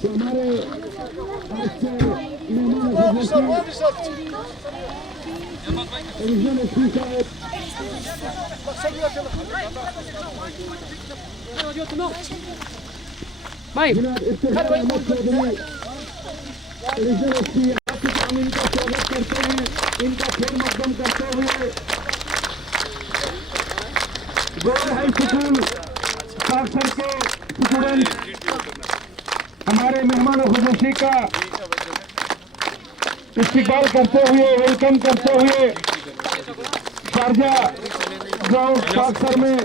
कि हमारे आज के मेहमान हम इनका स्वागत करते हैं, इनका खेल मकदम करते हुए गौर हाई स्कूल काकसर के स्टूडेंट हमारे मेहमान खुशूसी का इस्तेमाल करते हुए, वेलकम करते हुए शारजा ग्राउंड काकसर में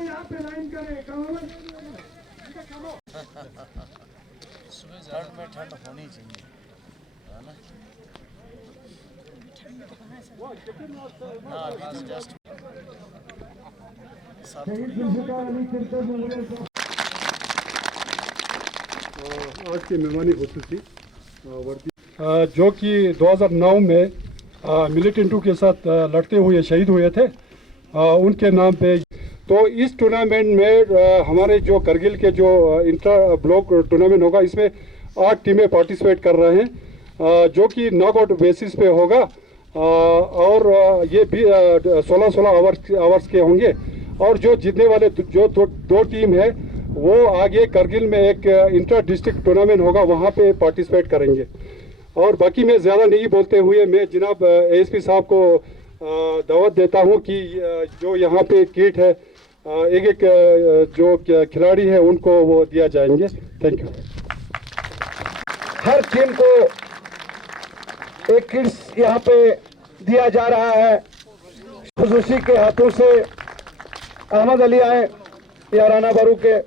यहाँ पे लाइन करें। ठंड में ठंड होनी चाहिए, है ना? जस्ट आज की मेहमानी खुसूसी जो कि 2009 में मिलिटेंटू के साथ लड़ते हुए शहीद हुए थे, उनके नाम पे। तो इस टूर्नामेंट में हमारे जो करगिल के जो इंटर ब्लॉक टूर्नामेंट होगा, इसमें 8 टीमें पार्टिसिपेट कर रहे हैं, जो कि नॉकआउट बेसिस पे होगा। और ये भी 16-16 आवर्स के होंगे। और जो जीतने वाले जो दो टीम है वो आगे करगिल में एक इंटर डिस्ट्रिक्ट टूर्नामेंट होगा, वहाँ पे पार्टिसिपेट करेंगे। और बाकी मैं ज़्यादा नहीं बोलते हुए मैं जनाब एएसपी साहब को दावत देता हूँ कि जो यहाँ पे किट है एक एक जो खिलाड़ी है उनको वो दिया जाएंगे। Thank you. हर टीम को एक किट्स यहाँ पे दिया जा रहा है। खुशूसी के हाथों से अहमद अली आए या राना बारू के।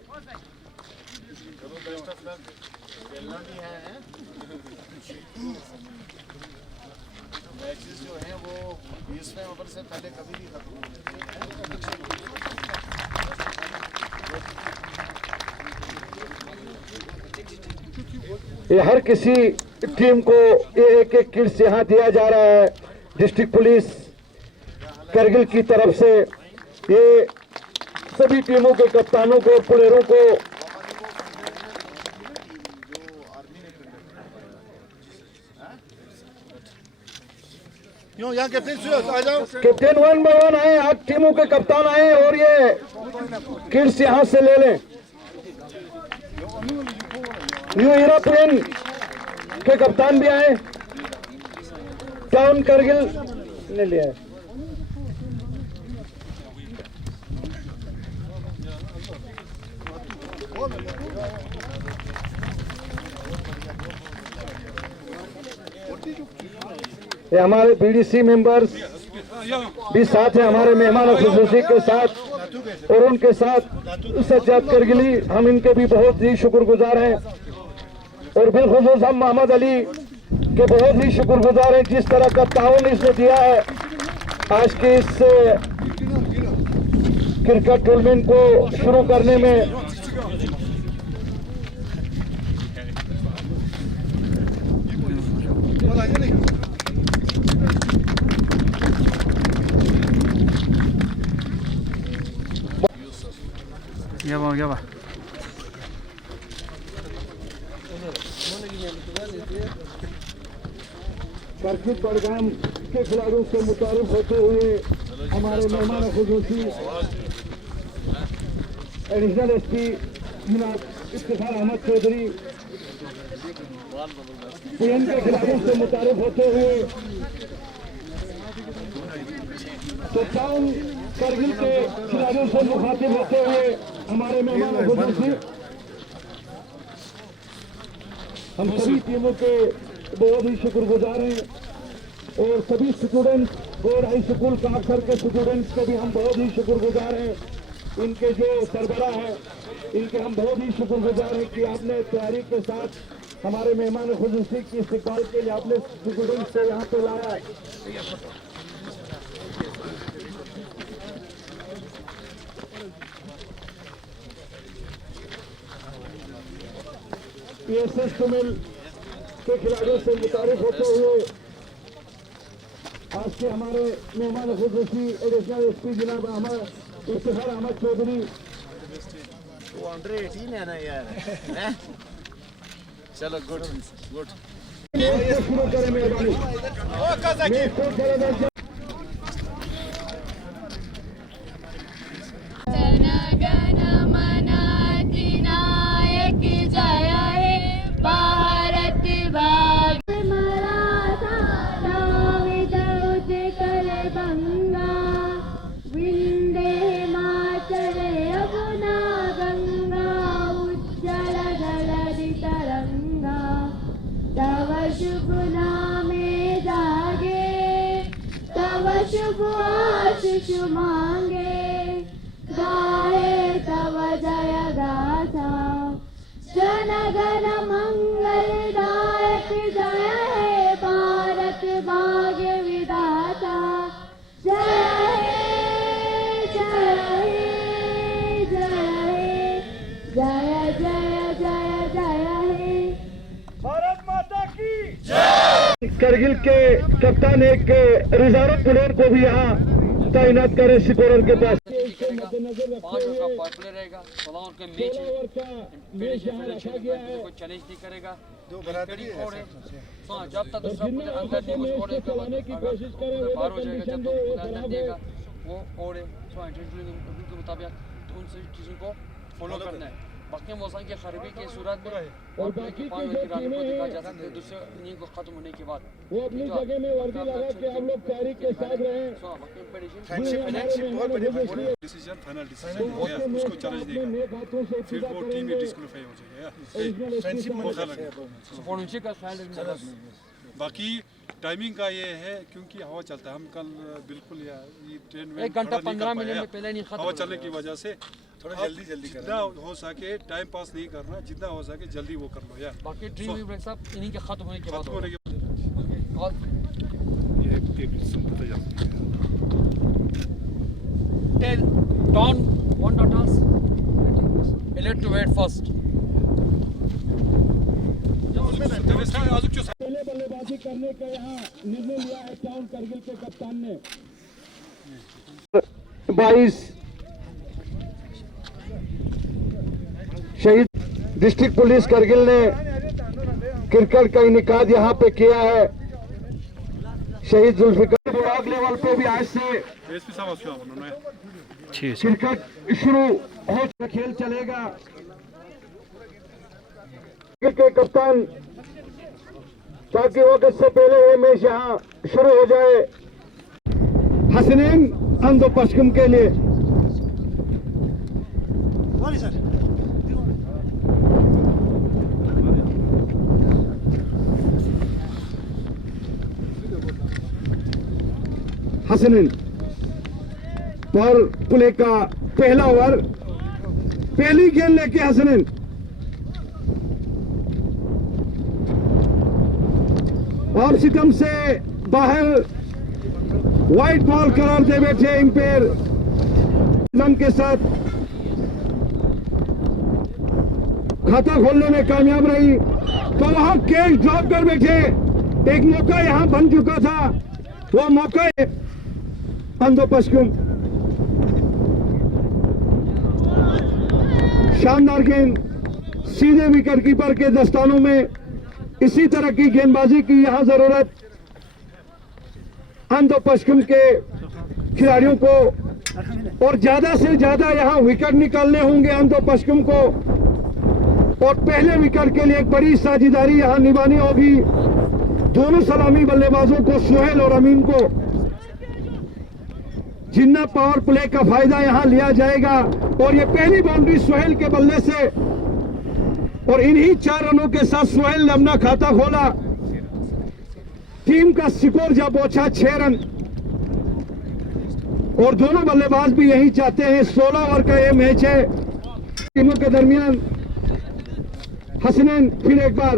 मैचेस जो हैं वो 20वें ओवर से पहले कभी नहीं खत्म होते। ये हर किसी टीम को एक एक किट्स यहाँ दिया जा रहा है डिस्ट्रिक्ट पुलिस करगिल की तरफ से। ये सभी टीमों के कप्तानों को, प्लेयरों को यहाँ कैप्टन आ जाओ। कैप्टन 1 बाय 1 आए, 8 टीमों के कप्तान आए और ये किट्स यहाँ से ले लें। न्यू यूरोपियन के कप्तान भी आए, टाउन करगिल ने लिया है। ये हमारे बीडीसी मेंबर्स भी साथ हैं हमारे मेहमान खुशूसी के साथ, और उनके साथ सज्जाद करगिली, हम इनके भी बहुत ही शुक्रगुजार हैं। और बिलखुसूस हम मोहम्मद अली के बहुत ही शुक्रगुजार हैं जिस तरह का ताउन इसने दिया है आज के इस क्रिकेट टूर्नामेंट को शुरू करने में। करगिल बड़गाम के खिलाड़ियों से मुतारिफ होते हुए हमारे मेहमान खुशूसी एडिशनल एसपी जनाब इफ्तिखार अहमद चौधरी पीएम के खिलाड़ियों से मुतारिफ होते हुए तो टाउन करगिल के खिलाड़ियों से मुखातिब होते हुए हमारे मेहमान खुशूसी हम सभी टीमों के बहुत ही शुक्रगुजार हैं। और सभी स्टूडेंट्स गौर हाई स्कूल काकसर के स्टूडेंट्स के भी हम बहुत ही शुक्रगुजार हैं। इनके जो सरबराह हैं इनके हम बहुत ही शुक्रगुजार हैं कि आपने तैयारी के साथ हमारे मेहमान खुशूसी की इस्तेमाल के लिए आपने स्टूडेंट्स को यहाँ पे लाया। पीएसएस कुमिल के खिलाड़ियों से मुतारिफ होते हुए आज के हमारे मेहमान खुसूसी एडिशनल एसपी जनाब इफ्तिखार अहमद चौधरी। वो अंडर 18 है ना यार हैं? चलो गुड गुड शुरू करें मेहरबानी। जन गण मन अधिनायक जय हे भारत भाग्य मराठा नाविक उत्कल बंगा विंध्य हिमाचल यमुना गंगा उज्जल जलधि तरंगा तव शुभ नामे जागे तव शुभ आशीष मांगे गाहे तव जय गाथा जन गण मंगलदायक जय हे भारत भाग्य विधाता जय हे जय हे जय हे जय जय जय जय हे करगिल के कप्तान एक रिजर्व प्लेयर को भी यहाँ तैनात करे सिकोरर के पास। पांच ओवर का पावर प्ले रहेगा, 16 ओवर के मैच है, कोई चैलेंज नहीं करेगा। दो बराबरी है, जब तक दूसरा प्लेयर अंदर नहीं घुस पड़े बाहर हो जाएगा, जब तक अंदर देगा वो और इंटरनेशनल के मुताबिक तो उन सभी चीज़ों को फॉलो करना है। बाकी मौसम की खराबी की सूरत में और बाकी 5 ओवर की रानी को देखा जा सकता है दूसरे इनिंग को खत्म होने के बाद। वो अपनी जगह में वर्दी लगा के हम लोग तैयारी के साथ रहे। डिसीजन फाइनल डिसीजन हो गया, उसको चैलेंज देगा, फिर वो टीम ही डिस्क्वालीफाई हो जाएगा। का ख्याल रखना। बाकी टाइमिंग का ये है क्योंकि हवा चलता है, हम कल बिल्कुल ये ट्रेन में 1 घंटा 15 मिनट में पहले नहीं खत्म हवा चलने की वजह से थोड़ा जल्दी जितना हो सके टाइम पास नहीं करना, जितना हो सके जल्दी वो कर लो यार। बाकी ड्रीम ब्रेक सब इन्हीं के खत्म होने के बाद खत्म होने के और ये पता चलता है। tell Don one daughters elect to wait first. पहले बल्लेबाजी करने का यहाँ निर्णय लिया है टाउन करगिल के कप्तान ने। 22 शहीद डिस्ट्रिक्ट पुलिस करगिल ने क्रिकेट का इनेकाद यहाँ पे किया है। शहीद जुल्फिकार ब्लॉक लेवल पे भी आज से क्रिकेट शुरू हो खेल चलेगा। के कप्तान ताकि वक्त से पहले ये मैच यहाँ शुरू हो जाए। हसनैन अंदो पश्चिम के लिए हसनैन पावर प्ले का पहला ओवर, पहली गेंद लेके हसनैन और सितम से बाहर वाइट बॉल करार दे बैठे एम्पायर रन के साथ खाता खोलने में कामयाब रही। तो वहां कैच ड्रॉप कर बैठे, एक मौका यहां बन चुका था, वो मौका अंदो पश्चिम शानदार गेंद सीधे विकेट कीपर के दस्तानों में। इसी तरह की गेंदबाजी की यहां जरूरत अंदो पश्चिम के खिलाड़ियों को, और ज्यादा से ज्यादा यहां विकेट निकालने होंगे अंदो पश्चिम को। और पहले विकेट के लिए एक बड़ी साझेदारी यहां निभानी होगी दोनों सलामी बल्लेबाजों को, सुहेल और अमीन को। जिन्ना पावर प्ले का फायदा यहां लिया जाएगा। और ये पहली बाउंड्री सुहेल के बल्ले से, और इन्हीं 4 रनों के साथ सुहेल ने अपना खाता खोला। टीम का स्कोर जब पहुंचा 6 रन, और दोनों बल्लेबाज भी यही चाहते हैं। 16 ओवर का ये मैच है टीमों के दरमियान। हसनैन फिर एक बार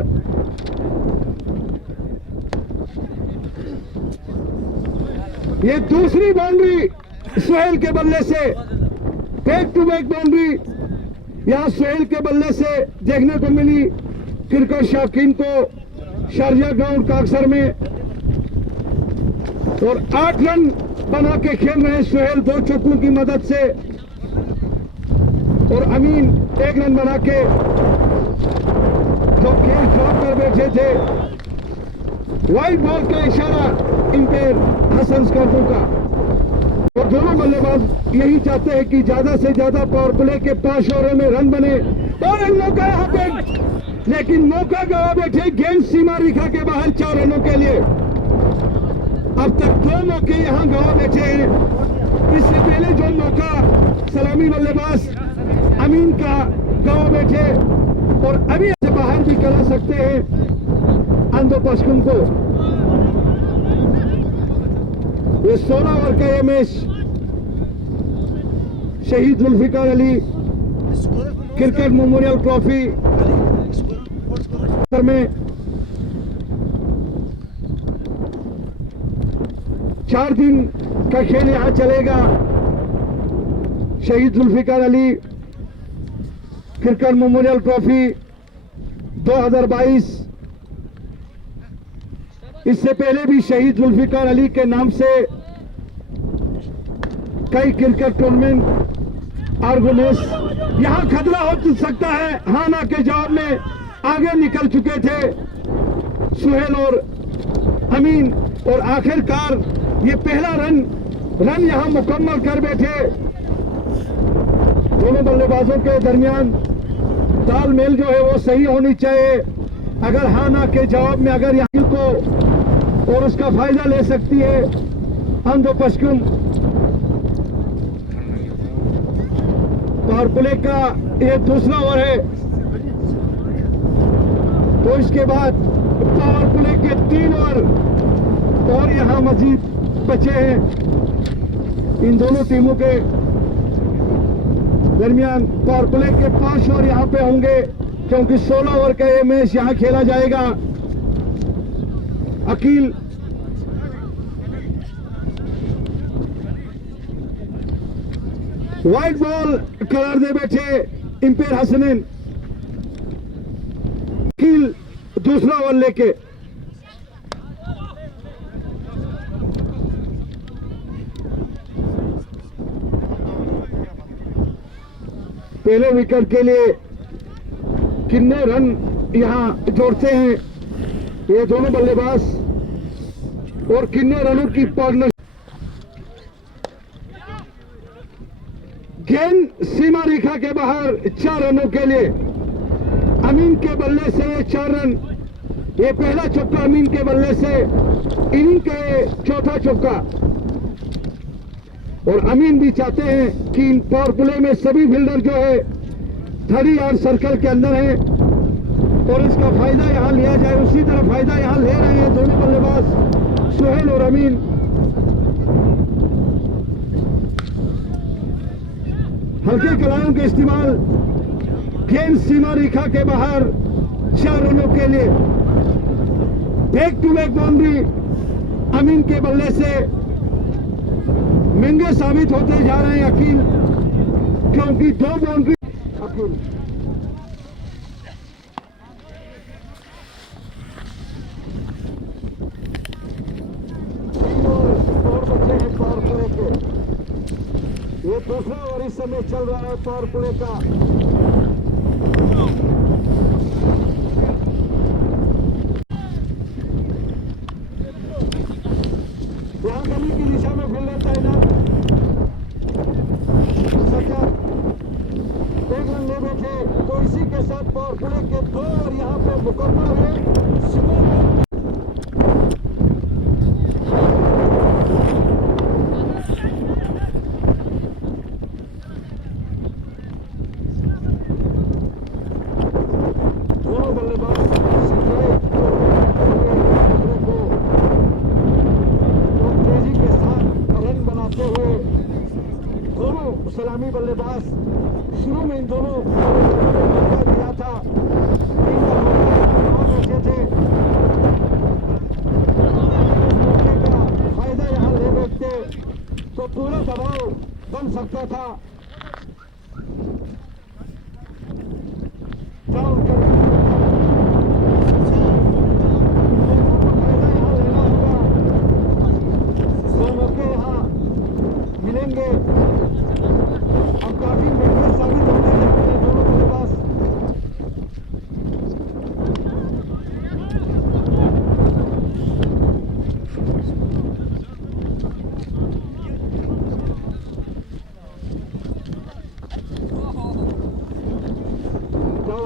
ये दूसरी बाउंड्री सुहेल के बल्ले से, बैक टू बैक बाउंड्री यहां सुहेल के बल्ले से देखने को मिली क्रिकेट शौकीन को शारजा ग्राउंड काकसर में। और 8 रन बना के खेल रहे हैं सुहेल 2 चौकों की मदद से, और अमीन 1 रन बना के जो खेल खराब कर बैठे थे। वाइड बॉल का इशारा इंपेयर हसन स्कॉर्टो का, और दोनों बल्लेबाज यही चाहते हैं कि ज्यादा से ज्यादा पावर प्ले के 5 ओवरों में रन बने। और एक मौका यहाँ पे, लेकिन मौका गवा बैठे, गेंद सीमा रेखा के बाहर 4 रनों के लिए। अब तक 2 मौके यहाँ गवा बैठे हैं। इससे पहले जो मौका सलामी बल्लेबाज अमीन का गवा बैठे, और अभी से बाहर भी करा सकते हैं अंदो पश्चिम को। ये 16 ओवर का ये match Shaheed Zulfikar Ali cricket memorial trophy में 4 दिन का खेल यहां चलेगा। Shaheed Zulfikar Ali cricket memorial trophy 2022। इससे पहले भी शहीद जुल्फिकार अली के नाम से कई क्रिकेट टूर्नामेंट ऑर्गेनाइज, यहां खतरा हो सकता है, हाँ ना के जवाब में आगे निकल चुके थे सुहेल और अमीन, और आखिरकार ये पहला रन यहां मुकम्मल कर बैठे। दोनों बल्लेबाजों के दरमियान तालमेल जो है वो सही होनी चाहिए। अगर हाँ ना के जवाब में अगर यहाँ को और उसका फायदा ले सकती है अंधो पश्चिम। पावर प्ले का ये दूसरा ओवर है, तो इसके बाद पावर प्ले के 3 ओवर और यहां मजीद बचे हैं। इन दोनों टीमों के दरमियान पावर प्ले के 5 ओवर यहां पे होंगे, क्योंकि 16 ओवर का ये मैच यहां खेला जाएगा। अकील वाइड बॉल करार दे बैठे इंपेयर हसनैन। अकील दूसरा ओवर लेके पहले विकेट के लिए कितने रन यहां जोड़ते हैं ये दोनों बल्लेबाज, और कितने रनों की पार्टनरशिप। गेंद सीमा रेखा के बाहर 4 रनों के लिए। अमीन के बल्ले से 4 रन, ये पहला चौका अमीन के बल्ले से, इनिंग के चौथा चौका। और अमीन भी चाहते हैं कि इन पावर प्ले में सभी फील्डर जो है 30 यार्ड सर्कल के अंदर है, और इसका फायदा यहां लिया जाए। उसी तरह फायदा यहां ले रहे हैं दोनों बल्लेबाज सुहेल और अमीन। हल्के कलायों के इस्तेमाल, गेंद सीमा रेखा के बाहर 4 रनों के लिए। बैक टू बैक बाउंड्री अमीन के बल्ले से महंगे साबित होते जा रहे हैं अकील, क्योंकि 2 बाउंड्री अकील। पावर प्ले के ये दूसरा ओवर इस समय चल रहा है पावर प्ले का। यहां गली की दिशा में फील्डर तैनात। सच्चा 1 रन ले बैठे, तो इसी के साथ पावर प्ले के 2 ओवर यहां पे मुकम्मल है। सलामी बल्लेबाज शुरू में इन दोनों दिया था, बैठे थे।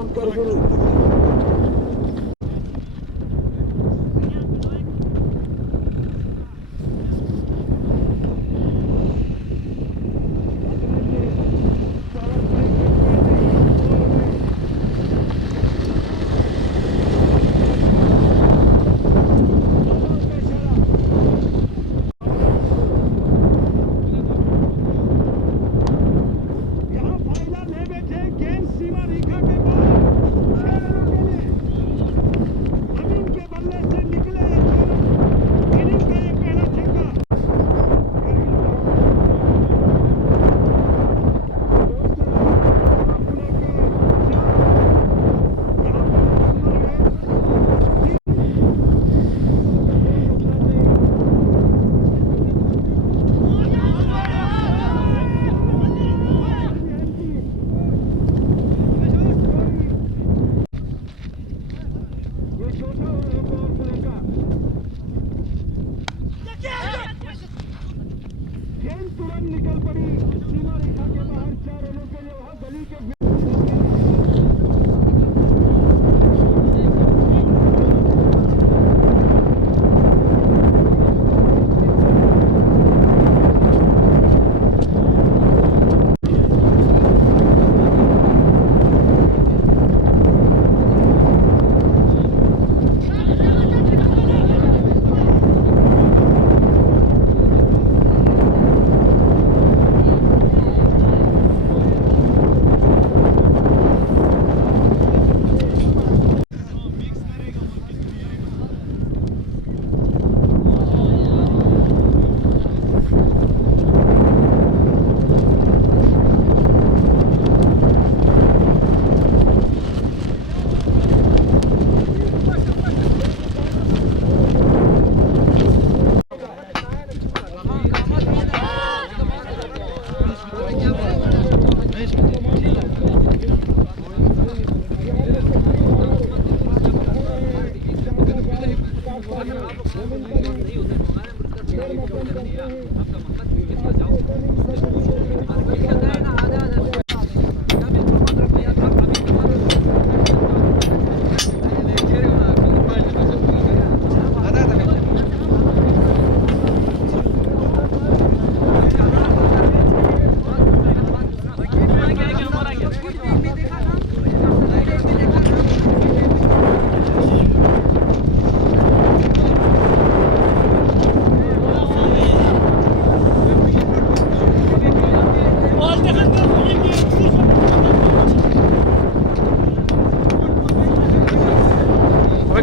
उनकर गुरु। तुरंत निकल पड़ी सीमा रेखा के बाहर, 4 रनों के लिए वहां गली के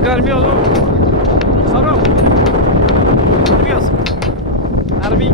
Garmi oğlum. Sarıl. Görüyorsun. Harbi.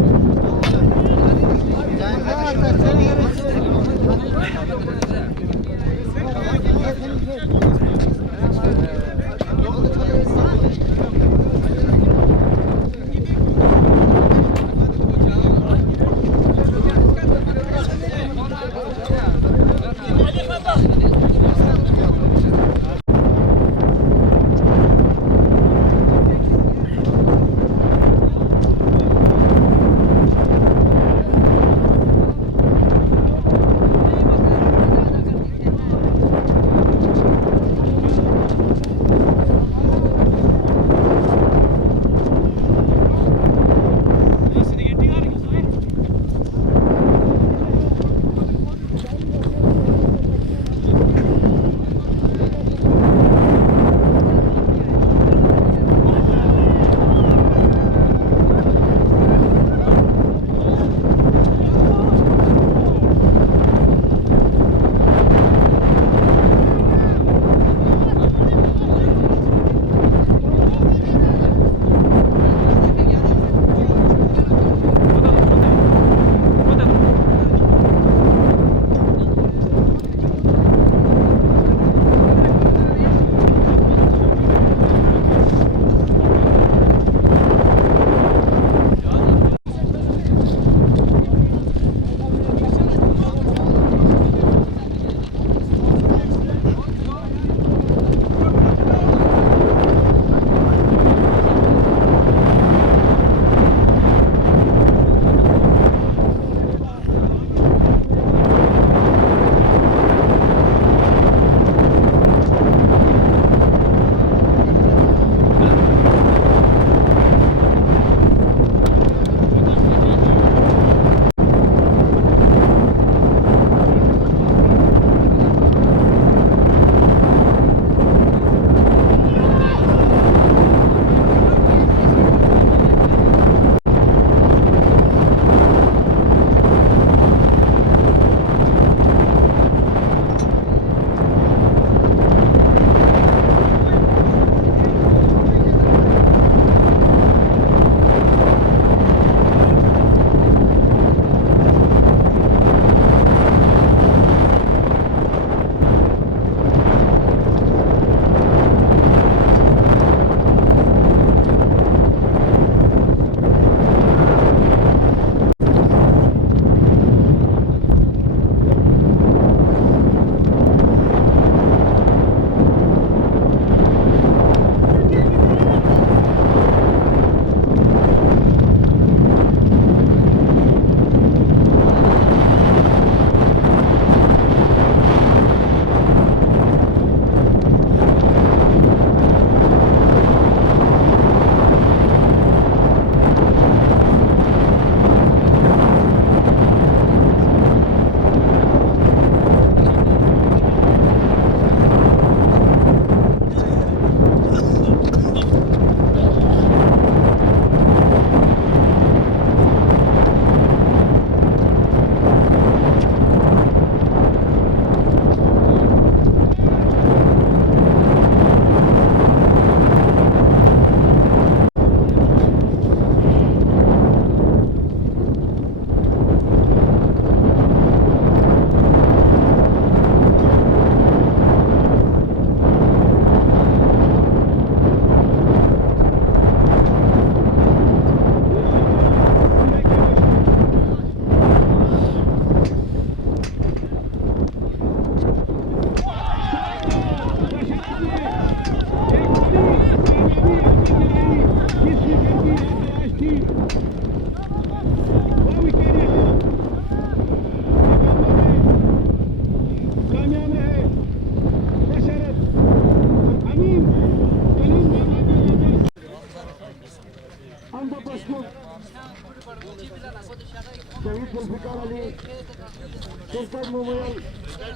Memorial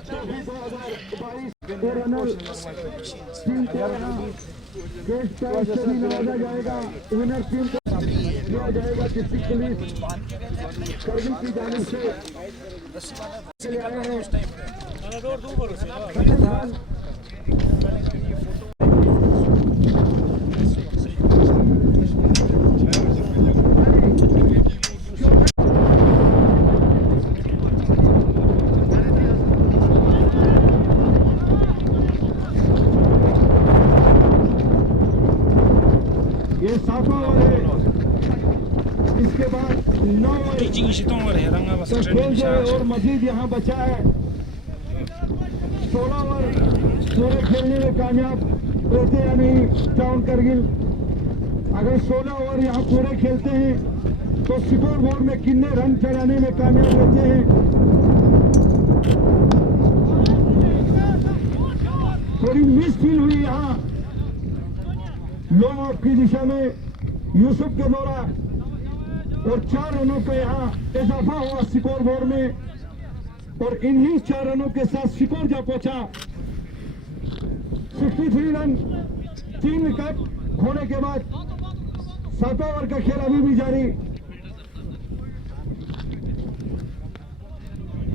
trophy 2022 के रनर टीम को गेस्ट प्राइज से भी नवाजा जाएगा। विनर टीम को दिया जाएगा डिस्ट्रिक्ट पुलिस करगिल की जानिब से चले आए हैं। ये 7 ओवर है, इसके बाद 9 ओवर तो खेल जाए और मजीद यहाँ बचा है। 16 ओवर पूरे खेलने में कामयाब होते या नहीं टाउन करगिल। अगर 16 ओवर यहाँ पूरे खेलते हैं तो स्कोर बोर्ड में कितने रन चढ़ाने में कामयाब होते हैं। थोड़ी मिस फील हुई यहाँ लॉन्ग ऑफ की दिशा में यूसुफ के द्वारा और 4 रनों का यहाँ इजाफा हुआ स्कोर बोर्ड में और इन्हीं 4 रनों के साथ स्कोर जा पहुंचा 63 रन। 3 विकेट खोने के बाद 7 ओवर का खेल अभी भी जारी।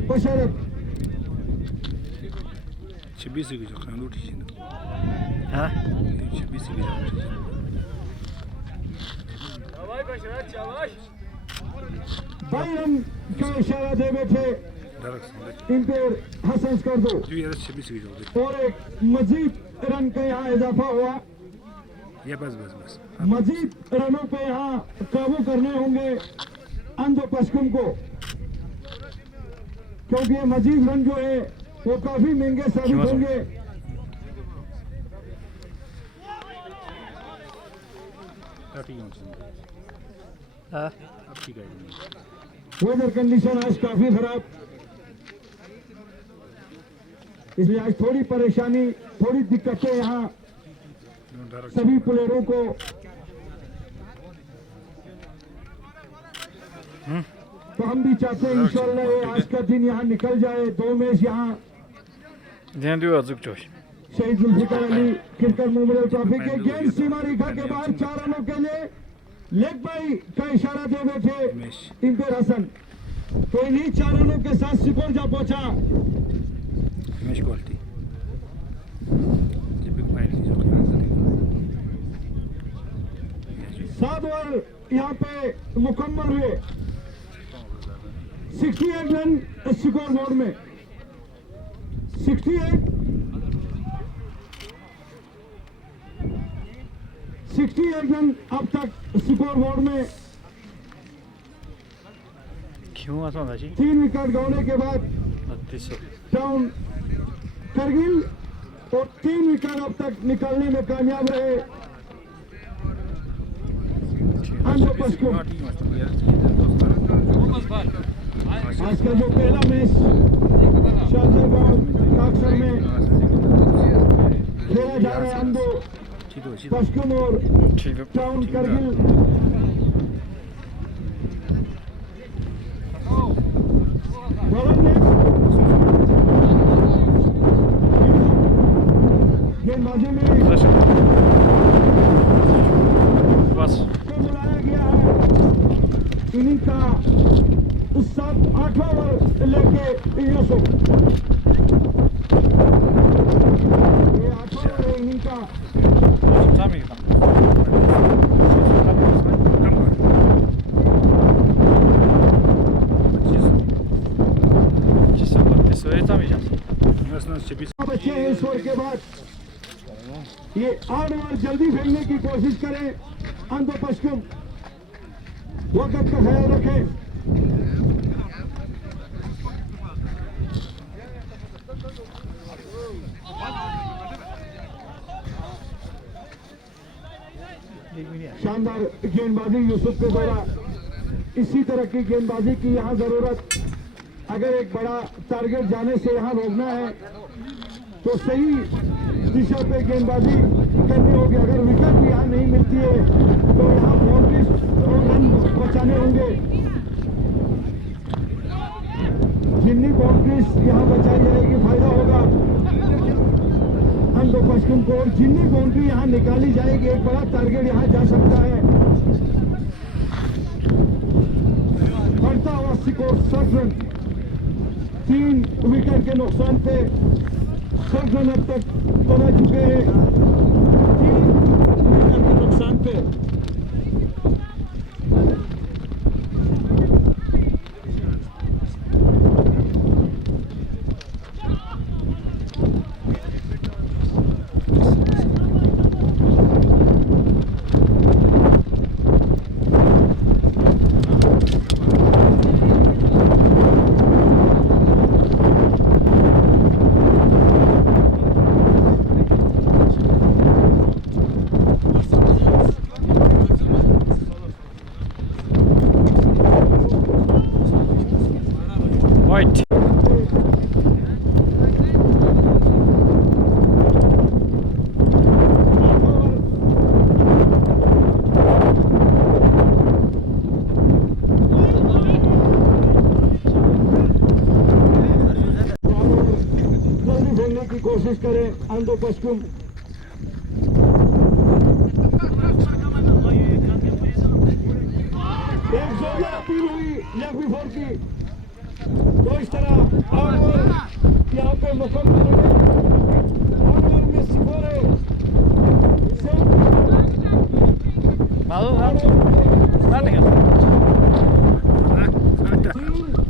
बशरत 26 की जो खानू ठीक है हाँ 26 की 22 रन का इशारा दे बैठे इंपेयर हसन कर दो जो यार 26 की जो और एक मजीद रन का यहाँ इजाफा हुआ। ये बस मजीद रनों पे यहाँ काबू करने होंगे अंधो पश्चिम को, क्योंकि ये मजीद रन जो है वो काफी महंगे साबित होंगे। हाँ ठीक है वेदर कंडीशन आज काफी खराब, इसलिए आज थोड़ी परेशानी थोड़ी दिक्कतें यहाँ सभी प्लेयरों को। तो हम भी चाहते हैं इंशाल्लाह ये आज का दिन यहाँ निकल जाए। 2 मैच यहाँ ध्यान दियो अजुक जोश Shaheed Zulfikar Ali cricket memorial trophy के गेंद सीमा रेखा के बाहर 4 रनों के लिए लेग बाई का इशारा दे बैठे इंपेयर हसन। तो इन्हीं 4 रनों के साथ स्कोर जा पहुंचा। मैच क्वालिटी 7 ओवर यहाँ पे मुकम्मल हुए। 68 रन स्कोर बोर्ड में 68 रन अब तक स्कोर बोर्ड में। क्यों आता था जी 3 विकेट गंवाने के बाद 3200 टाउन करगिल और 3 विकेट अब तक निकालने में कामयाब रहे आंध्र पश्चिम। आज का जो पहला मैच शारदा गांव काकसर में खेला जा रहा है आंध्र पश्चिम और टाउन करगिल। गेंदबाजी में बस को बुलाया गया है। इन्हीं का 8वां ओवर लेके यूसुफ, ये 8वां ओवर है इन्हीं का। Sami kan. बच्चे हैं इस ओवर के बाद ये 8 ओवर जल्दी फेंकने की कोशिश करें आंध्र पश्चिम। वक्त का ख्याल रखें। शानदार गेंदबाजी यूसुफ के द्वारा। इसी तरह की गेंदबाजी की यहाँ जरूरत। अगर एक बड़ा टारगेट जाने से यहाँ रोकना है तो सही दिशा पे गेंदबाजी करनी होगी। अगर विकेट भी यहाँ नहीं मिलती है तो यहाँ बाउंड्री और रन बचाने होंगे। जितनी बाउंड्रीज यहाँ बचाई जाएगी फायदा होगा अंडो पश्चिम को, और जितनी बाउंड्री यहाँ निकाली जाएगी एक बड़ा टारगेट यहाँ जा सकता है। बढ़ता हुआ स्कोर 60 रन, 3 विकेट के नुकसान पे 60 रन अब तक बना चुके हैं, 3 विकेट के नुकसान पे। White. जल्दी खेलने की कोशिश करें आंध्र पश्चिम। एक जोरदार अपील हुई लेग बिफोर की, तो इस तरह और यहाँ पे मुकम्मल और में स्कोर है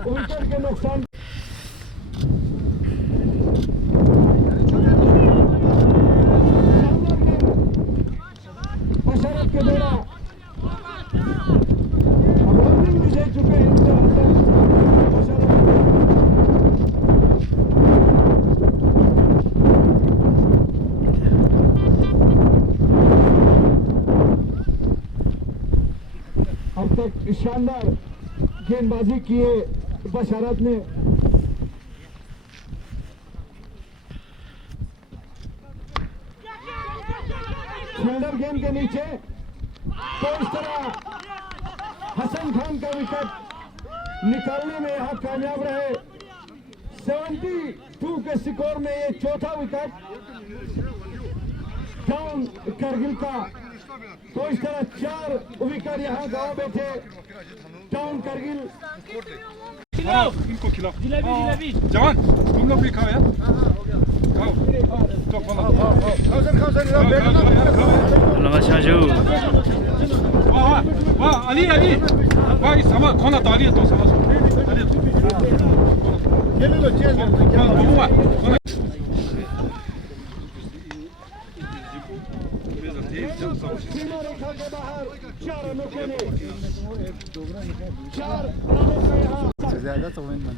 विकेट के नुकसान। बशरत के द्वारा वार्निंग भी दे चुके हैं इनके अंदर। अब तक शानदार गेंदबाजी किए बशरत ने। फील्डर गेंद के नीचे, तो इस तरह हसन खान का विकेट निकालने में यहाँ कामयाब रहे। 72 के स्कोर में ये चौथा विकेट टाउन करगिल का। तो इस तरह 4 विकेट यहाँ गांव बैठे टाउन करगिल। इनको खिलाओ जवान, तुम लोग भी खाओ यार, खाओ तो Selamat Syaju. वाह वाह अली अली वाह, इस sama kona to Ali to sama Ali to चलो लो चेंज क्या हुआ सीमा रेखा के बाहर 4 रनों के लिए 4 रनों का यहाँ ज्यादा तो विन बन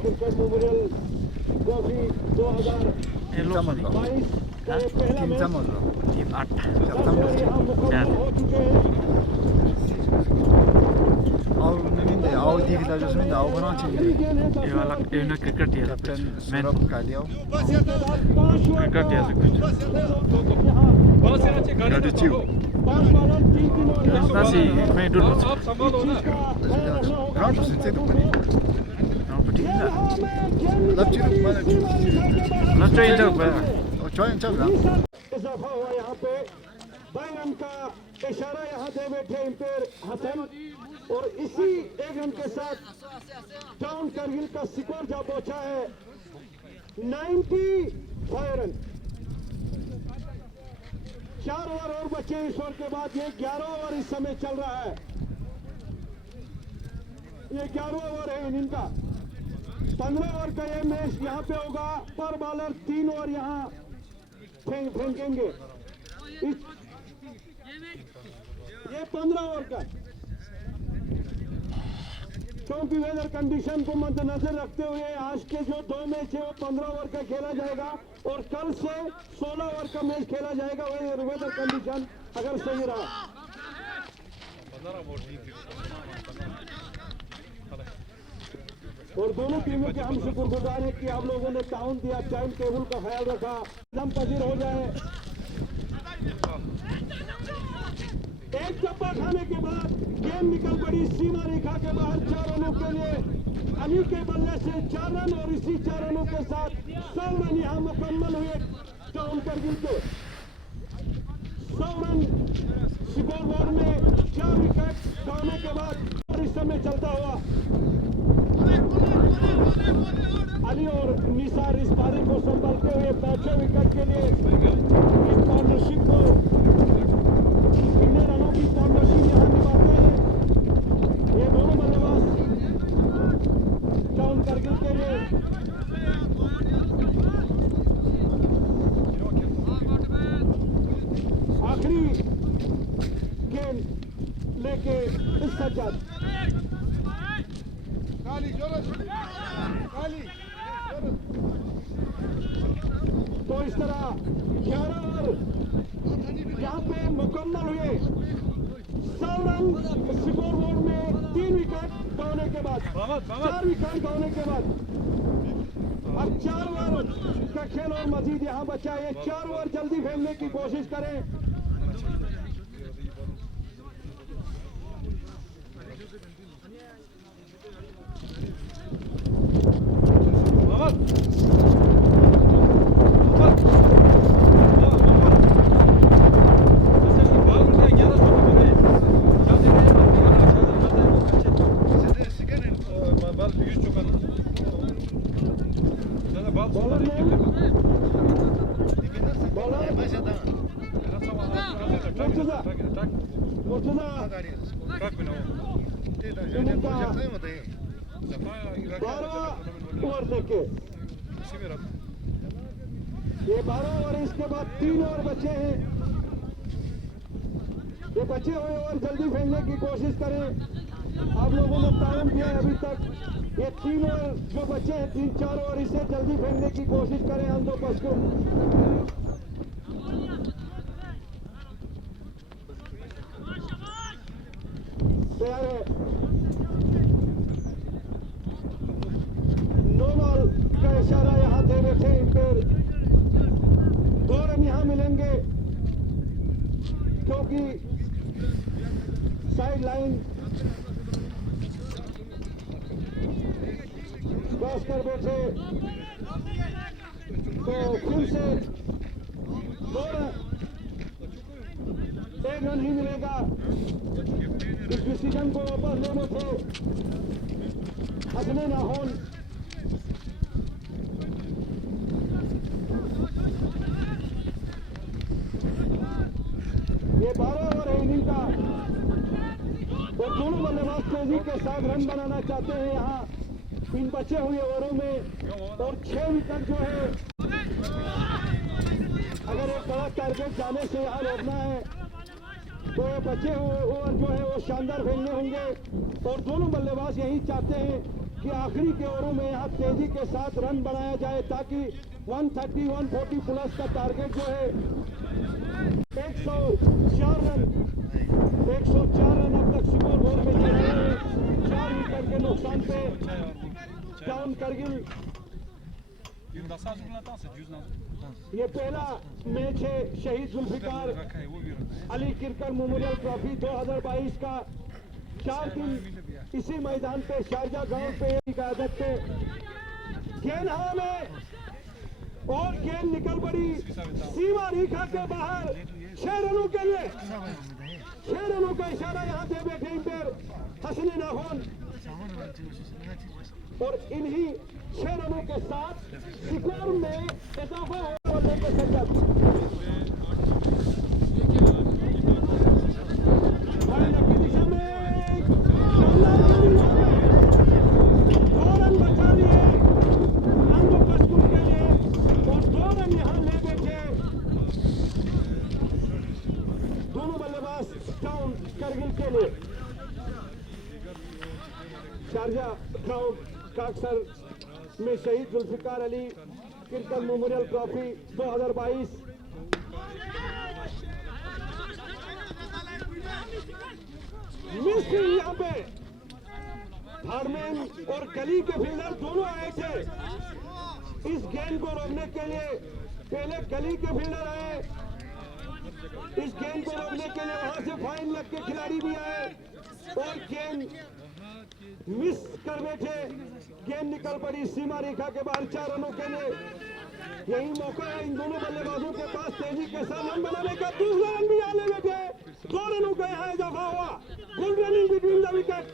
क्रिकेट मेमोरियल ट्रॉफी 2022 का ये पहला मैच Tim 8. यहाँ मुकम्मल हो चुके हैं। और नहीं दे आओ दी विदा जो सुन आओ बना चाहिए ये वाला ये क्रिकेट है कैप्टन मैं सौरभ कालिया क्रिकेट है कुछ गाड़ी चिव nasi main dulu राउंड से तो पड़ी no betul लक्ष्य माने nak try itu और चॉइन चल रहा इजाफा हुआ यहाँ पे। बाई रन का इशारा यहाँ दे बैठे इंपेयर हसन, और इसी 1 रन के साथ टाउन करगिल का स्कोर जा पहुंचा है 95 रन। 4 ओवर और बचे इस ओवर के बाद। ये 11 ओवर इस समय चल रहा है, ये 11 ओवर है इनका। 15 ओवर का ये मैच यहाँ पे होगा। पर बॉलर 3 ओवर यहाँ फेंकेंगे। ये 15 ओवर का, क्योंकि वेदर कंडीशन को मद्देनजर रखते हुए आज के जो 2 मैच है वो 15 ओवर का खेला जाएगा, और कल से 16 ओवर का मैच खेला जाएगा वेदर कंडीशन अगर सही रहा। और दोनों टीमों के हम शुक्रगुजार हैं कि आप लोगों ने ताउन दिया, टाइम टेबल का ख्याल रखा, एकदम पजीर हो जाए। एक चप्पा खाने के बाद गेंद निकल पड़ी सीमा रेखा के बाहर 4 रनों के लिए। अली के बल्ले से 4 रन और इसी 4 रनों के साथ 100 रन यहाँ मुकम्मल हुए टाउन करगिल के। 100 रन स्कोर बोर्ड में 4 विकेट डालने के बाद और इस समय चलता हुआ अली और निसार इस पारी को संभालते हुए 5वें विकेट के लिए इस पार्टनरशिप को कितने रनों की पार्टनरशिप यहाँ निभाते हैं ये दोनों बल्लेबाज टाउन करगिल के लिए। आखिरी गेंद लेके सज्जद तो इस तरह 11 ओवर यहाँ पे मुकम्मल हुए। 100 रन स्कोर बोर्ड में 3 विकेट गंवाने के बाद 4 विकेट गंवाने के बाद अब 4 ओवर का खेल और मजीद यहाँ बचा है। 4 ओवर जल्दी खेलने की कोशिश करें। ये 12 ओवर इसके बाद 3 ओवर बचे हैं। ये बचे हुए ओवर जल्दी फेंकने की कोशिश करें। आप लोगों ने टाइम दिया है अभी तक। ये 3 ओवर जो बचे हैं 3-4 ओवर इसे जल्दी फेंकने की कोशिश करें। हम दो पस को तैयार है। नो बॉल का इशारा यहाँ दे बैठे। इन पर 2 रन यहाँ मिलेंगे क्योंकि साइड लाइन क्रॉस कर बैठे तो फिर से 2 रन 1 रन ही मिलेगा। इस डिसीजन को वापस लेने थे हसने ना होन। ये 12 ओवर है इनिंग का और दोनों बल्लेबाज तेजी के साथ रन बनाना चाहते हैं यहाँ इन बचे हुए ओवरों में। और 6 विकेट जो है अगर एक बड़ा टारगेट जाने से यहाँ लौटना है तो ये बचे हुए ओवर जो है वो शानदार खेलने होंगे। और दोनों बल्लेबाज यही चाहते हैं कि आखिरी के ओवरों में यहाँ तेजी के साथ रन बनाया जाए ताकि 130-140 प्लस का टारगेट जो है 104 रन अब तक स्कोर बोर्ड में चल रहे हैं। 4 विकेट के नुकसान पे टाउन करगिल। ये पहला मैच है Shaheed Zulfikar Ali cricket memorial trophy 2022 का। 4 दिन इसी मैदान पे शारजा गांव पे इजाजत पे गेंद हवा में और गेंद निकल पड़ी सीमा रेखा के बाहर 6 रनों के लिए। 6 रनों का इशारा यहाँ दे बैठे इन पर हसने ना होन और इन्हीं 6 रनों के साथ स्कोर में इजाफा होने के सज्जद की दिशा में 2 रन बचा लिए नंदो पस्कुल के लिए और 2 रन यहाँ ले बैठे दोनों बल्लेबाज टाउन करगिल के लिए। शारजा ग्राउंड काकसर में Shaheed Zulfikar Ali cricket memorial trophy 2022 मिस यहाँ पे हार्डमैन और गली के फील्डर दोनों आए थे इस गेंद को रोकने के लिए। पहले गली के फील्डर आए इस गेंद को रोकने के लिए, वहां से फाइन लग के खिलाड़ी भी आए और गेंद मिस कर बैठे। गेंद निकल पड़ी सीमा रेखा के बाहर 4 रनों के लिए। यही मौका है इन दोनों बल्लेबाजों के पास तेजी के साथ रन बनाने का। दूसरा रन भी आने बैठे, 2 रनों का यहाँ इजाफा हुआ। Good running between the wicket.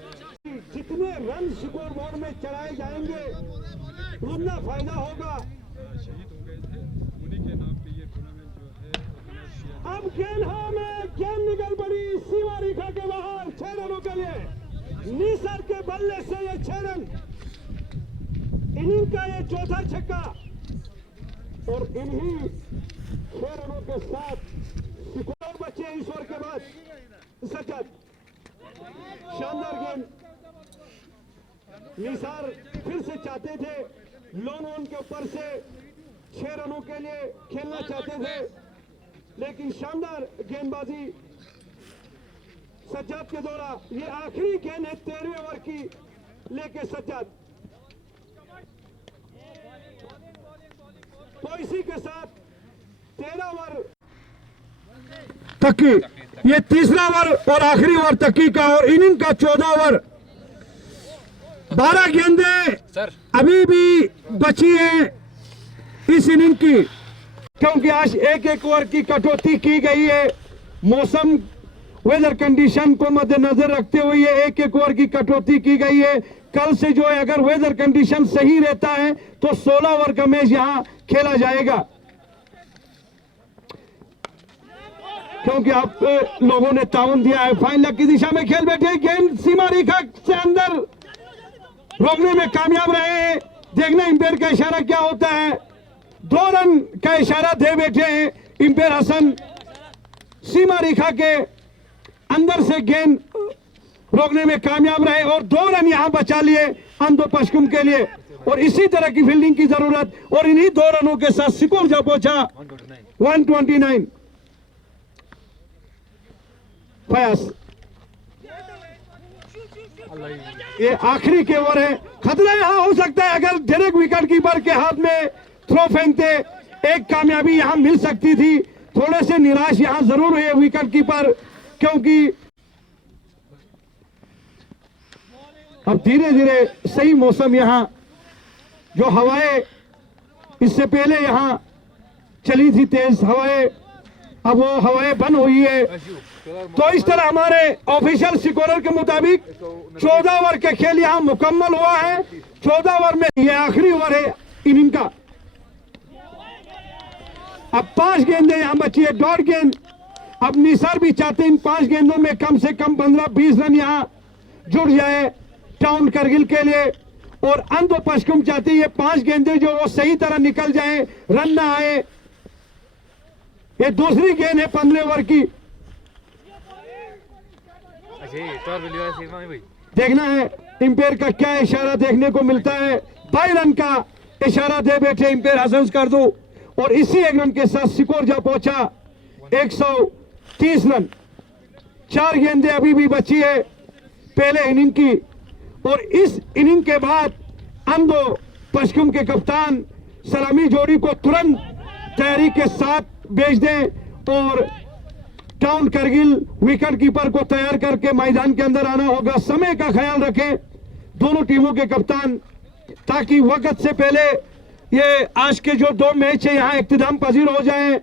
जितने रन स्कोर बोर्ड में चढ़ाए जाएंगे उतना फायदा होगा। अब गेंद में गेंद निकल पड़ी सीमा रेखा के बाहर 6 रनों के लिए। निसर के बल्ले से ये 6 रन, इनिंग का ये चौथा छक्का और इन्हीं 6 रनों के साथ स्कोर बचे इस ओवर के बाद। सचत शानदार गेंद। निसार फिर से चाहते थे लोन ऑन के ऊपर से 6 रनों के लिए खेलना चाहते थे, लेकिन शानदार गेंदबाजी सज्जाद के द्वारा। ये आखिरी गेंद है 13वें ओवर की लेके सज्जाद। तो इसी के साथ 13 ओवर तक की, ये तीसरा ओवर और आखिरी ओवर तक की का और इनिंग का 14 ओवर। 12 गेंदें अभी भी बची हैं इस इनिंग की, क्योंकि आज एक ओवर की कटौती की गई है। मौसम वेदर कंडीशन को मद्देनजर रखते हुए ये एक ओवर की कटौती की गई है। कल से जो है अगर वेदर कंडीशन सही रहता है तो 16 ओवर का मैच यहां खेला जाएगा, क्योंकि आप लोगों ने ताउन दिया है। फाइन लग की दिशा में खेल बैठे, गेंद सीमा रेखा से अंदर रोकने में कामयाब रहे हैं। देखना इंपायर का इशारा क्या होता है। 2 रन का इशारा दे बैठे हैं इंपायर हसन। सीमा रेखा के अंदर से गेंद रोकने में कामयाब रहे और 2 रन यहां बचा लिए अंधो पश्चिम के लिए। और इसी तरह की फील्डिंग की जरूरत, और इन्हीं 2 रनों के साथ स्कोर जा पहुंचा 129। फयाज, ये आखिरी के ओवर है। खतरा यहां हो सकता है अगर डायरेक्ट विकेट कीपर के हाथ में थ्रो फेंकते, एक कामयाबी यहां मिल सकती थी। थोड़े से निराश यहां जरूर हुए विकेट कीपर, क्योंकि अब धीरे धीरे सही मौसम यहां, जो हवाएं इससे पहले यहां चली थी तेज हवाएं, अब वो हवाएं बंद हुई है। तो इस तरह हमारे ऑफिशियल स्कोरर के मुताबिक 14 ओवर के खेल यहां मुकम्मल हुआ है। 14 ओवर में ये आखिरी ओवर है इनिंग का। अब 5 गेंदें यहां बची है, 1.5 गेंद। अब निसार भी चाहते हैं इन 5 गेंदों में कम से कम 15-20 रन यहां जुड़ जाए टाउन करगिल के लिए। और अंधो पश्चिम चाहती है 5 गेंदें जो वो सही तरह निकल जाए, रन ना आए। ये दूसरी गेंद है 15 ओवर की। देखना है इंपायर का क्या इशारा देखने को मिलता है। 22 रन का इशारा दे बैठे इंपायर हसन कर दो, और इसी 1 रन के साथ स्कोर जा पहुंचा 130 रन। 4 गेंदें अभी भी बची है पहले इनिंग की, और इस इनिंग के बाद अंधो पश्चिम के कप्तान सलामी जोड़ी को तुरंत तैयारी के साथ भेज दें और टाउन करगिल विकेट कीपर को तैयार करके मैदान के अंदर आना होगा। समय का ख्याल रखें दोनों टीमों के कप्तान, ताकि वक्त से पहले ये आज के जो 2 मैच है यहाँ इख्तिताम पजीर हो जाएं।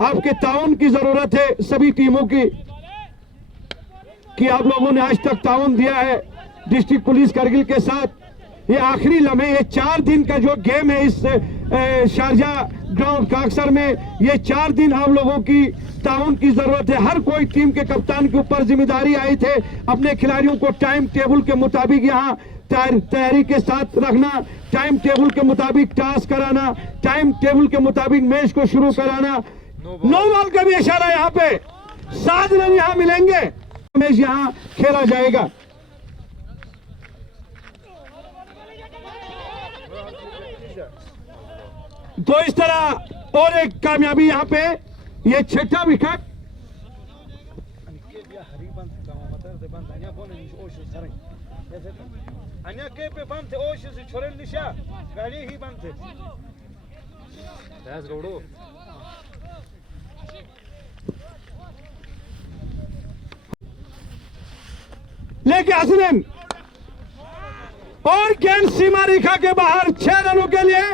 आपके ताउन की जरूरत है सभी टीमों की, कि आप लोगों ने आज तक ताउन दिया है डिस्ट्रिक्ट पुलिस करगिल के साथ। ये आखिरी लम्हे, ये 4 दिन का जो गेम है इस शारजा ग्राउंड काकसर में, ये 4 दिन आप लोगों की ताउन की जरूरत है। हर कोई टीम के कप्तान के ऊपर जिम्मेदारी आई थे अपने खिलाड़ियों को टाइम टेबल के मुताबिक यहाँ तैयारी के साथ रखना, टाइम टेबल के मुताबिक टास्क कराना, टाइम टेबल के मुताबिक मैच को शुरू कराना। 9 बॉल का भी इशारा यहाँ पे, 7 रन यहाँ मिलेंगे, मैच यहाँ खेला जाएगा। तो इस तरह और एक कामयाबी यहाँ पे, ये 6ठा विकेट लेके हसनैन और गेंद सीमा रेखा के बाहर 6 रनों के लिए।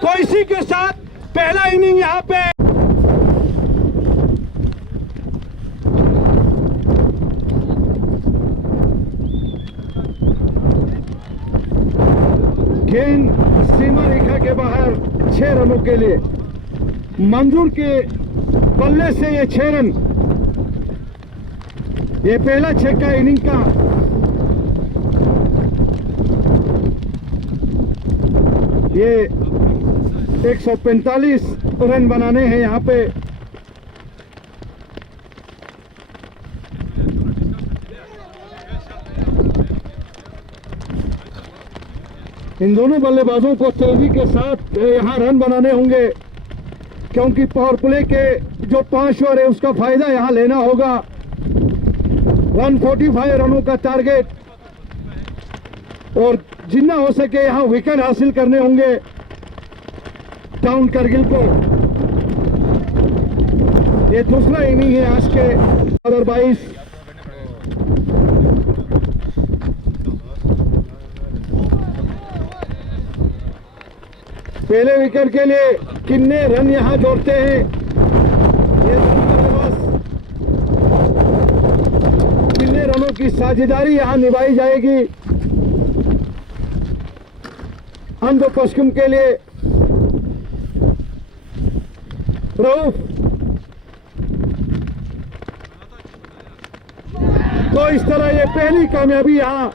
तो इसी के साथ पहला इनिंग यहाँ पे गेंद सीमा रेखा के बाहर 6 रनों के लिए। मंजूर के बल्ले से ये 6 रन, ये पहला छक्का इनिंग का। ये 145 रन बनाने हैं यहाँ पे। इन दोनों बल्लेबाजों को तेजी के साथ यहाँ रन बनाने होंगे, क्योंकि पावर प्ले के जो 5 ओवर है उसका फायदा यहाँ लेना होगा। 145 रनों का टारगेट, और जितना हो सके यहाँ विकेट हासिल करने होंगे टाउन करगिल को। ये दूसरा इनिंग है आज के 2022। पहले विकेट के लिए कितने रन यहाँ जोड़ते हैं, ये दोनों बल्लेबाज कितने रनों की साझेदारी यहाँ निभाई जाएगी। अंधो पश्चिम के लिए रऊफ, तो इस तरह ये पहली कामयाबी यहाँ।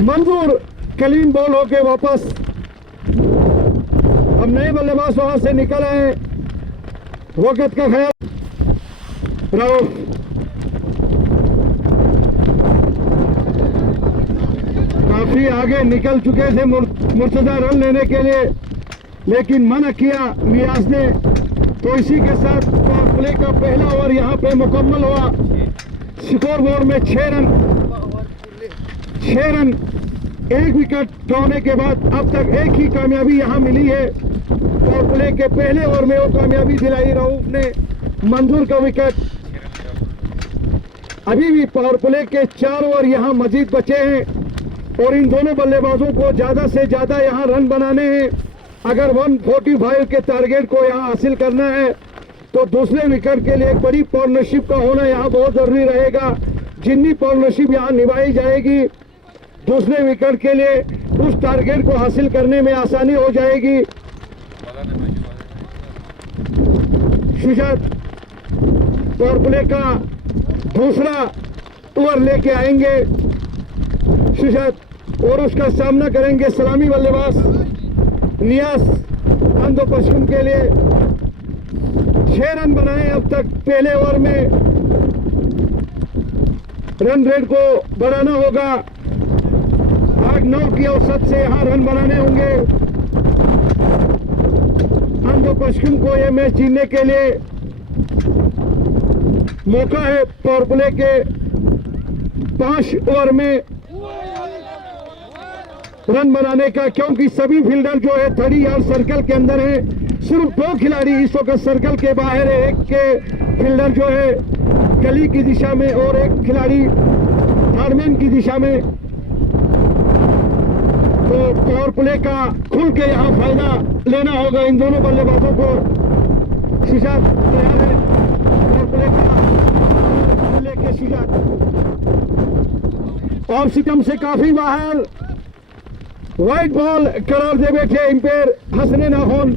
मंजूर क्लीन बॉल होके वापस। अब नए बल्लेबाज वहां से निकल आए, वक्त का ख्याल। रऊफ काफी आगे निकल चुके थे मुर्तजा रन लेने के लिए, लेकिन मना किया मियाज ने। तो इसी के साथ पावर प्ले का पहला ओवर यहाँ पे मुकम्मल हुआ। स्कोर बोर्ड में 6 रन, 1 विकेट खोने के बाद अब तक एक ही कामयाबी यहाँ मिली है। पावर प्ले के पहले ओवर में वो कामयाबी दिलाई रऊफ ने, मंजूर का विकेट। अभी भी पावर प्ले के 4 ओवर यहाँ मजीद बचे हैं, और इन दोनों बल्लेबाजों को ज्यादा से ज्यादा यहाँ रन बनाने हैं। अगर 145 के टारगेट को यहाँ हासिल करना है, तो दूसरे विकेट के लिए एक बड़ी पार्टनरशिप का होना यहाँ बहुत जरूरी रहेगा। जितनी पार्टनरशिप यहाँ निभाई जाएगी, दूसरे विकेट के लिए उस टारगेट को हासिल करने में आसानी हो जाएगी। शुजात पावर प्ले का दूसरा ओवर लेके आएंगे शुजात, और उसका सामना करेंगे सलामी बल्लेबाज नियाज। अंधो पश्चिम के लिए 6 रन बनाए अब तक पहले ओवर में। रन रेट को बढ़ाना होगा, 8-9 की औसत से यहाँ रन बनाने होंगे। अंधो पश्चिम को ये मैच जीतने के लिए मौका है पावर प्ले के 5 ओवर में रन बनाने का, क्योंकि सभी फील्डर जो है 30 यार्ड सर्कल के अंदर है। सिर्फ 2 खिलाड़ी इस वक्त सर्कल के बाहर है। एक के फील्डर जो है गली की दिशा में, और एक खिलाड़ी हारमैन की दिशा में। तो पावर प्ले का खुल के यहाँ फायदा लेना होगा इन दोनों बल्लेबाजों को। शुजात तैयार है पावर प्ले का लेके। शुजात ऑफ सिटम से काफी बाहर, वाइट बॉल करार दे बैठे एम्पायर हसनैन आखोन।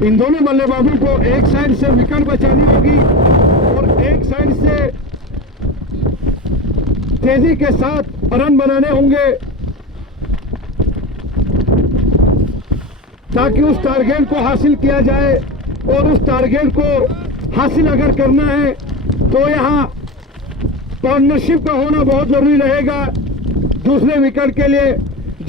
इन दोनों बल्लेबाजों को एक साइड से विकेट बचानी होगी, और एक साइड से तेजी के साथ रन बनाने होंगे, ताकि उस टारगेट को हासिल किया जाए। और उस टारगेट को हासिल अगर करना है, तो यहाँ पार्टनरशिप का होना बहुत जरूरी रहेगा दूसरे विकेट के लिए।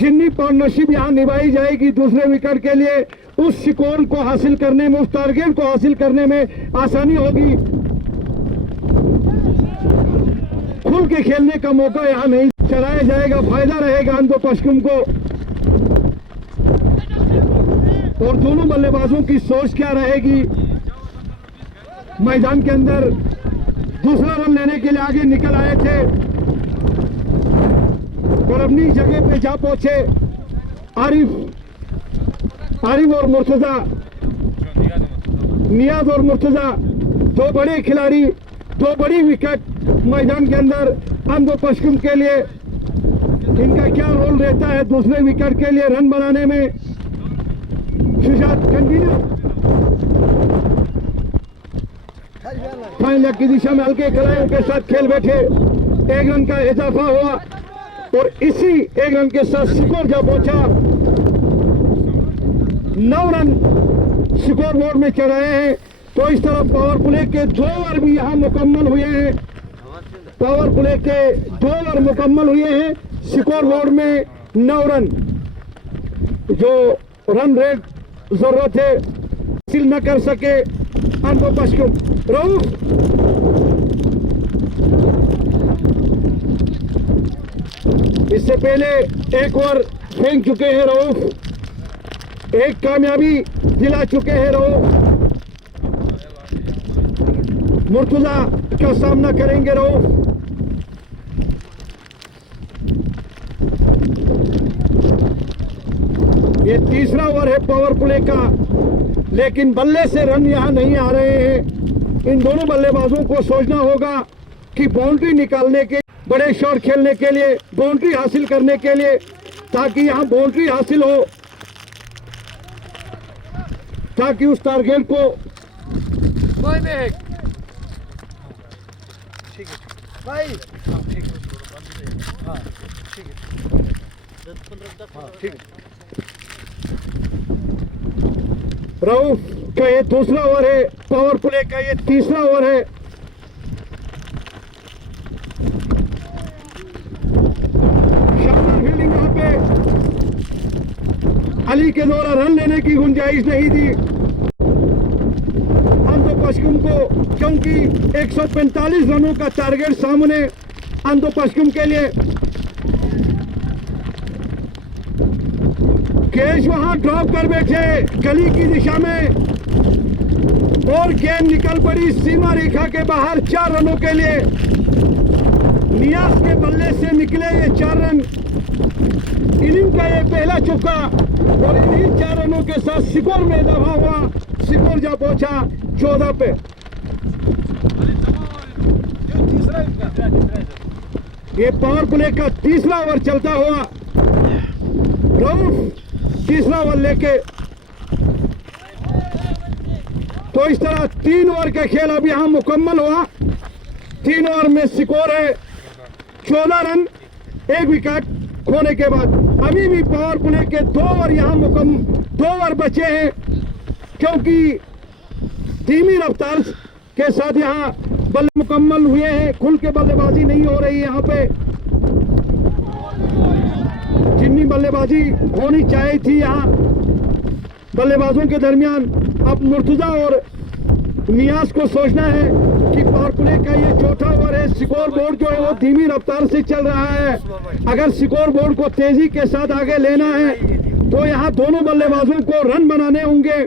जितनी पार्टनरशिप यहाँ निभाई जाएगी दूसरे विकेट के लिए, उस स्कोर को हासिल करने में, उस टारगेट को हासिल करने में आसानी होगी। खुल के खेलने का मौका यहाँ नहीं चलाया जाएगा, फायदा रहेगा अंदो पश्चिम को। और दोनों बल्लेबाजों की सोच क्या रहेगी, मैदान के अंदर दूसरा रन लेने के लिए आगे निकल आए थे और अपनी जगह पे जा पहुंचे। आरिफ और मुर्तजा, नियाज और मुर्तजा, दो बड़े खिलाड़ी, दो बड़ी विकेट मैदान के अंदर अंदो पश्चिम के लिए। इनका क्या रोल रहता है दूसरे विकेट के लिए रन बनाने में। सुशांत कंटिन्यू फाइनल की दिशा में हल्के खिलाड़ियों के साथ खेल बैठे। 1 रन का इजाफा हुआ और इसी 1 रन के साथ स्कोर जब पहुंचा 9 रन स्कोर बोर्ड में चढ़ाए हैं। तो इस तरफ पावर प्ले के 2 ओवर भी यहाँ मुकम्मल हुए हैं। पावर प्ले के 2 ओवर मुकम्मल हुए हैं। स्कोर बोर्ड में 9 रन, जो रन रेट जरूरत है हासिल न कर सके अंदो पश्चिम। रऊफ इससे पहले 1 ओवर फेंक चुके हैं रऊफ, 1 कामयाबी दिला चुके हैं रऊफ। मुर्तजा का सामना करेंगे रऊफ। ये तीसरा ओवर है पावर प्ले का, लेकिन बल्ले से रन यहां नहीं आ रहे हैं। इन दोनों बल्लेबाजों को सोचना होगा कि बाउंड्री निकालने के, बड़े शॉट खेलने के लिए, बाउंड्री हासिल करने के लिए, ताकि यहां बाउंड्री हासिल हो, ताकि उस टारगेट को रऊफ का ये दूसरा ओवर है, पावर प्ले का ये तीसरा ओवर है। शानदार फील्डिंग यहाँ पे अली के द्वारा रन लेने की गुंजाइश नहीं दी अंदो पश्चिम को, क्योंकि 145 रनों का टारगेट सामने अंदो पश्चिम के लिए। कैच वहां ड्रॉप कर बैठे गली की दिशा में और गेंद निकल पड़ी सीमा रेखा के बाहर 4 रनों के लिए। नियाज के बल्ले से निकले ये 4 रन, इनिंग का ये पहला चौका और इन्हीं 4 रनों के साथ स्कोर में इजाफा हुआ। स्कोर जा पहुंचा 14 पे। ये पावर प्ले का तीसरा ओवर चलता हुआ रऊफ तीसरा ओवर लेके, तो इस तरह 3 ओवर का खेल अब यहां मुकम्मल हुआ। 3 ओवर में स्कोर है 14 रन 1 विकेट खोने के बाद। अभी भी पावर प्ले के 2 ओवर यहां 2 ओवर बचे हैं, क्योंकि धीमी रफ्तार के साथ यहां बल्ले मुकम्मल हुए हैं। खुल के बल्लेबाजी नहीं हो रही यहां पे, जितनी बल्लेबाजी होनी चाहिए थी यहाँ बल्लेबाजों के दरमियान। अब मुर्तजा और नियाज को सोचना है कि पावर प्ले का ये चौथा ओवर है। स्कोर बोर्ड जो है वो धीमी रफ्तार से चल रहा है। अगर स्कोर बोर्ड को तेजी के साथ आगे लेना है तो यहाँ दोनों बल्लेबाजों को रन बनाने होंगे।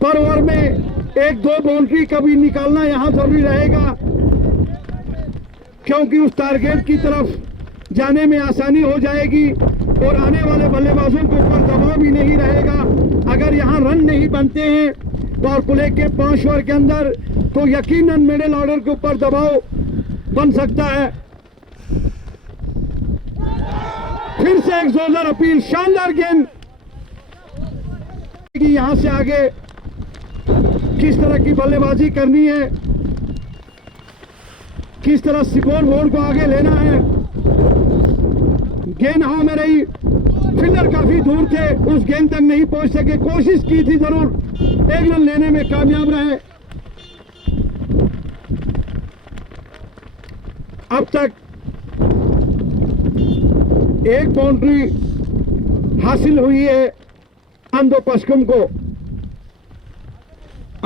पर ओवर में 1-2 बाउंड्री का भी निकालना यहाँ जरूरी रहेगा, क्योंकि उस टारगेट की तरफ जाने में आसानी हो जाएगी और आने वाले बल्लेबाजों के ऊपर दबाव भी नहीं रहेगा। अगर यहाँ रन नहीं बनते हैं पावर प्ले के 5 ओवर के अंदर, तो यकीनन मिडिल ऑर्डर के ऊपर दबाव बन सकता है। फिर से एक जोरदार अपील, शानदार गेंद। यहां से आगे किस तरह की बल्लेबाजी करनी है, किस तरह स्कोर बोर्ड को आगे लेना है। गेंद हवा में रही, फील्डर काफी दूर थे, उस गेंद तक नहीं पहुंच सके। कोशिश की थी जरूर, 1 रन लेने में कामयाब रहे। अब तक एक बाउंड्री हासिल हुई है अंदो पश्चिम को।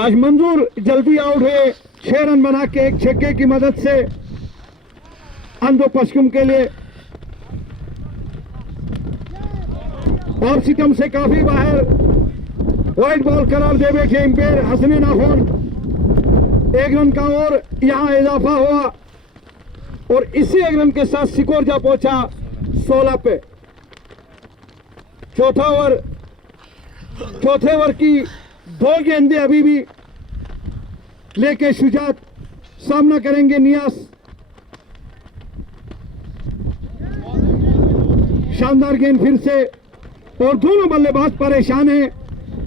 आज मंजूर जल्दी आउट है 6 रन बना के एक छक्के की मदद से अंदो पश्चिम के लिए। और सितम से काफी बाहर वाइट बॉल करार दे बैठे एम्पायर हसनैन आखोन। 1 रन का और यहां इजाफा हुआ और इसी 1 रन के साथ स्कोर जा पहुंचा 16 पे। चौथे ओवर की 2 गेंदें अभी भी लेके शुजात सामना करेंगे नियाज। शानदार गेंद फिर से और दोनों बल्लेबाज परेशान हैं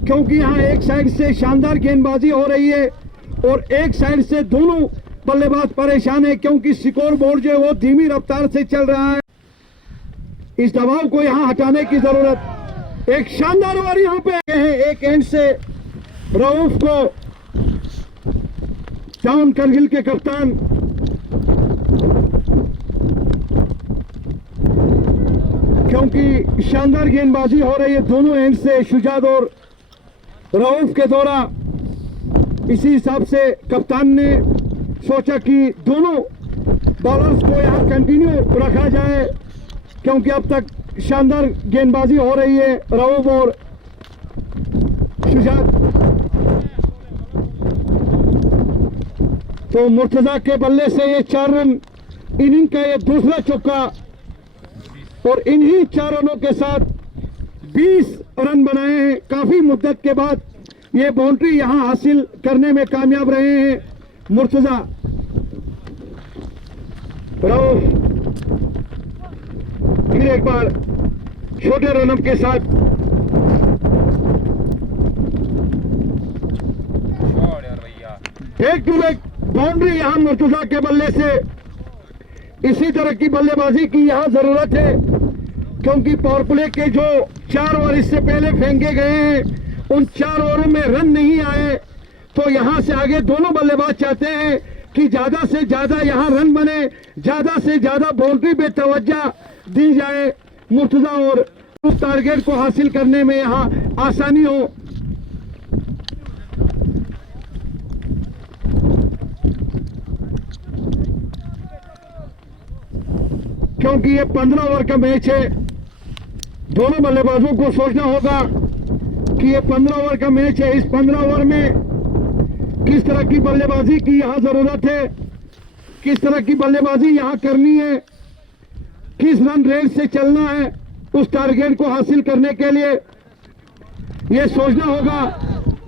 क्योंकि यहां एक साइड से शानदार गेंदबाजी हो रही है और एक साइड से दोनों बल्लेबाज परेशान है क्योंकि स्कोर बोर्ड जो है वो धीमी रफ्तार से चल रहा है। इस दबाव को यहां हटाने की जरूरत। एक शानदार ओवर यहां पे है। एक एंड से रऊफ को जॉन करगिल के कप्तान क्योंकि शानदार गेंदबाजी हो रही है दोनों एंड से शुजात और रऊफ के द्वारा। इसी हिसाब से कप्तान ने सोचा कि दोनों बॉलर्स को यहां कंटिन्यू रखा जाए क्योंकि अब तक शानदार गेंदबाजी हो रही है रऊफ और शुजात। तो मुर्तजा के बल्ले से ये 4 रन, इनिंग का ये दूसरा चौका और इन्हीं 4 रनों के साथ 20 रन बनाए हैं। काफी मुद्दत के बाद ये बाउंड्री यहां हासिल करने में कामयाब रहे हैं मुर्तजा। रऊफ फिर एक बार छोटे रनअप के साथ बैक टू बैक बाउंड्री यहां मुर्तजा के बल्ले से। इसी तरह की बल्लेबाजी की यहां जरूरत है क्योंकि पावर प्ले के जो 4 ओवर इससे पहले फेंके गए हैं उन 4 ओवरों में रन नहीं आए। तो यहां से आगे दोनों बल्लेबाज चाहते हैं कि ज्यादा से ज्यादा यहां रन बने, ज्यादा से ज्यादा बाउंड्री पे तवज्जो दी जाए मुर्तजा और टारगेट को हासिल करने में यहां आसानी हो। क्योंकि ये 15 ओवर का मैच है, दोनों बल्लेबाजों को सोचना होगा कि ये 15 ओवर का मैच है। इस 15 ओवर में किस तरह की बल्लेबाजी की यहां जरूरत है, किस तरह की बल्लेबाजी यहां करनी है, किस रन रेट से चलना है उस टारगेट को हासिल करने के लिए ये सोचना होगा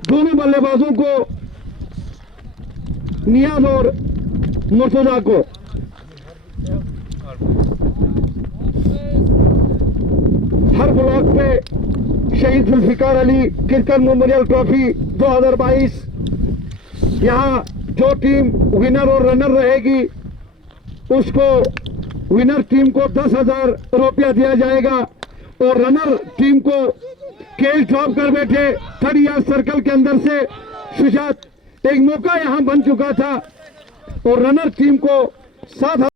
दोनों बल्लेबाजों को, नियाज और मुर्तजा को। हर ब्लॉक पे Shaheed Zulfikar Ali cricket memorial trophy 2022 यहाँ जो टीम विनर और रनर रहेगी उसको विनर टीम को 10,000 रुपया दिया जाएगा और रनर टीम को कैश ड्रॉप कर बैठे 30 यार्ड सर्कल के अंदर से शुजात। एक मौका यहां बन चुका था और रनर टीम को 7,000।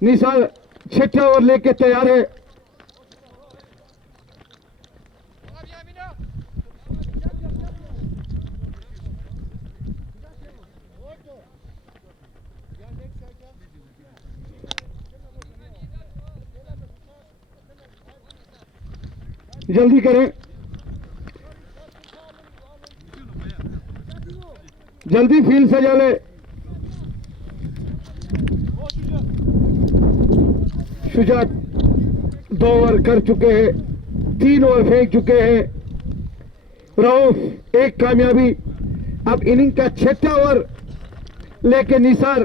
निसार 6 ओवर लेके तैयार है। जल्दी करें, जल्दी फील्ड सजा ले। शुजात 2 ओवर कर चुके हैं, 3 ओवर फेंक चुके हैं। रऊफ एक कामयाबी। अब इनिंग का 6वां ओवर लेके निसार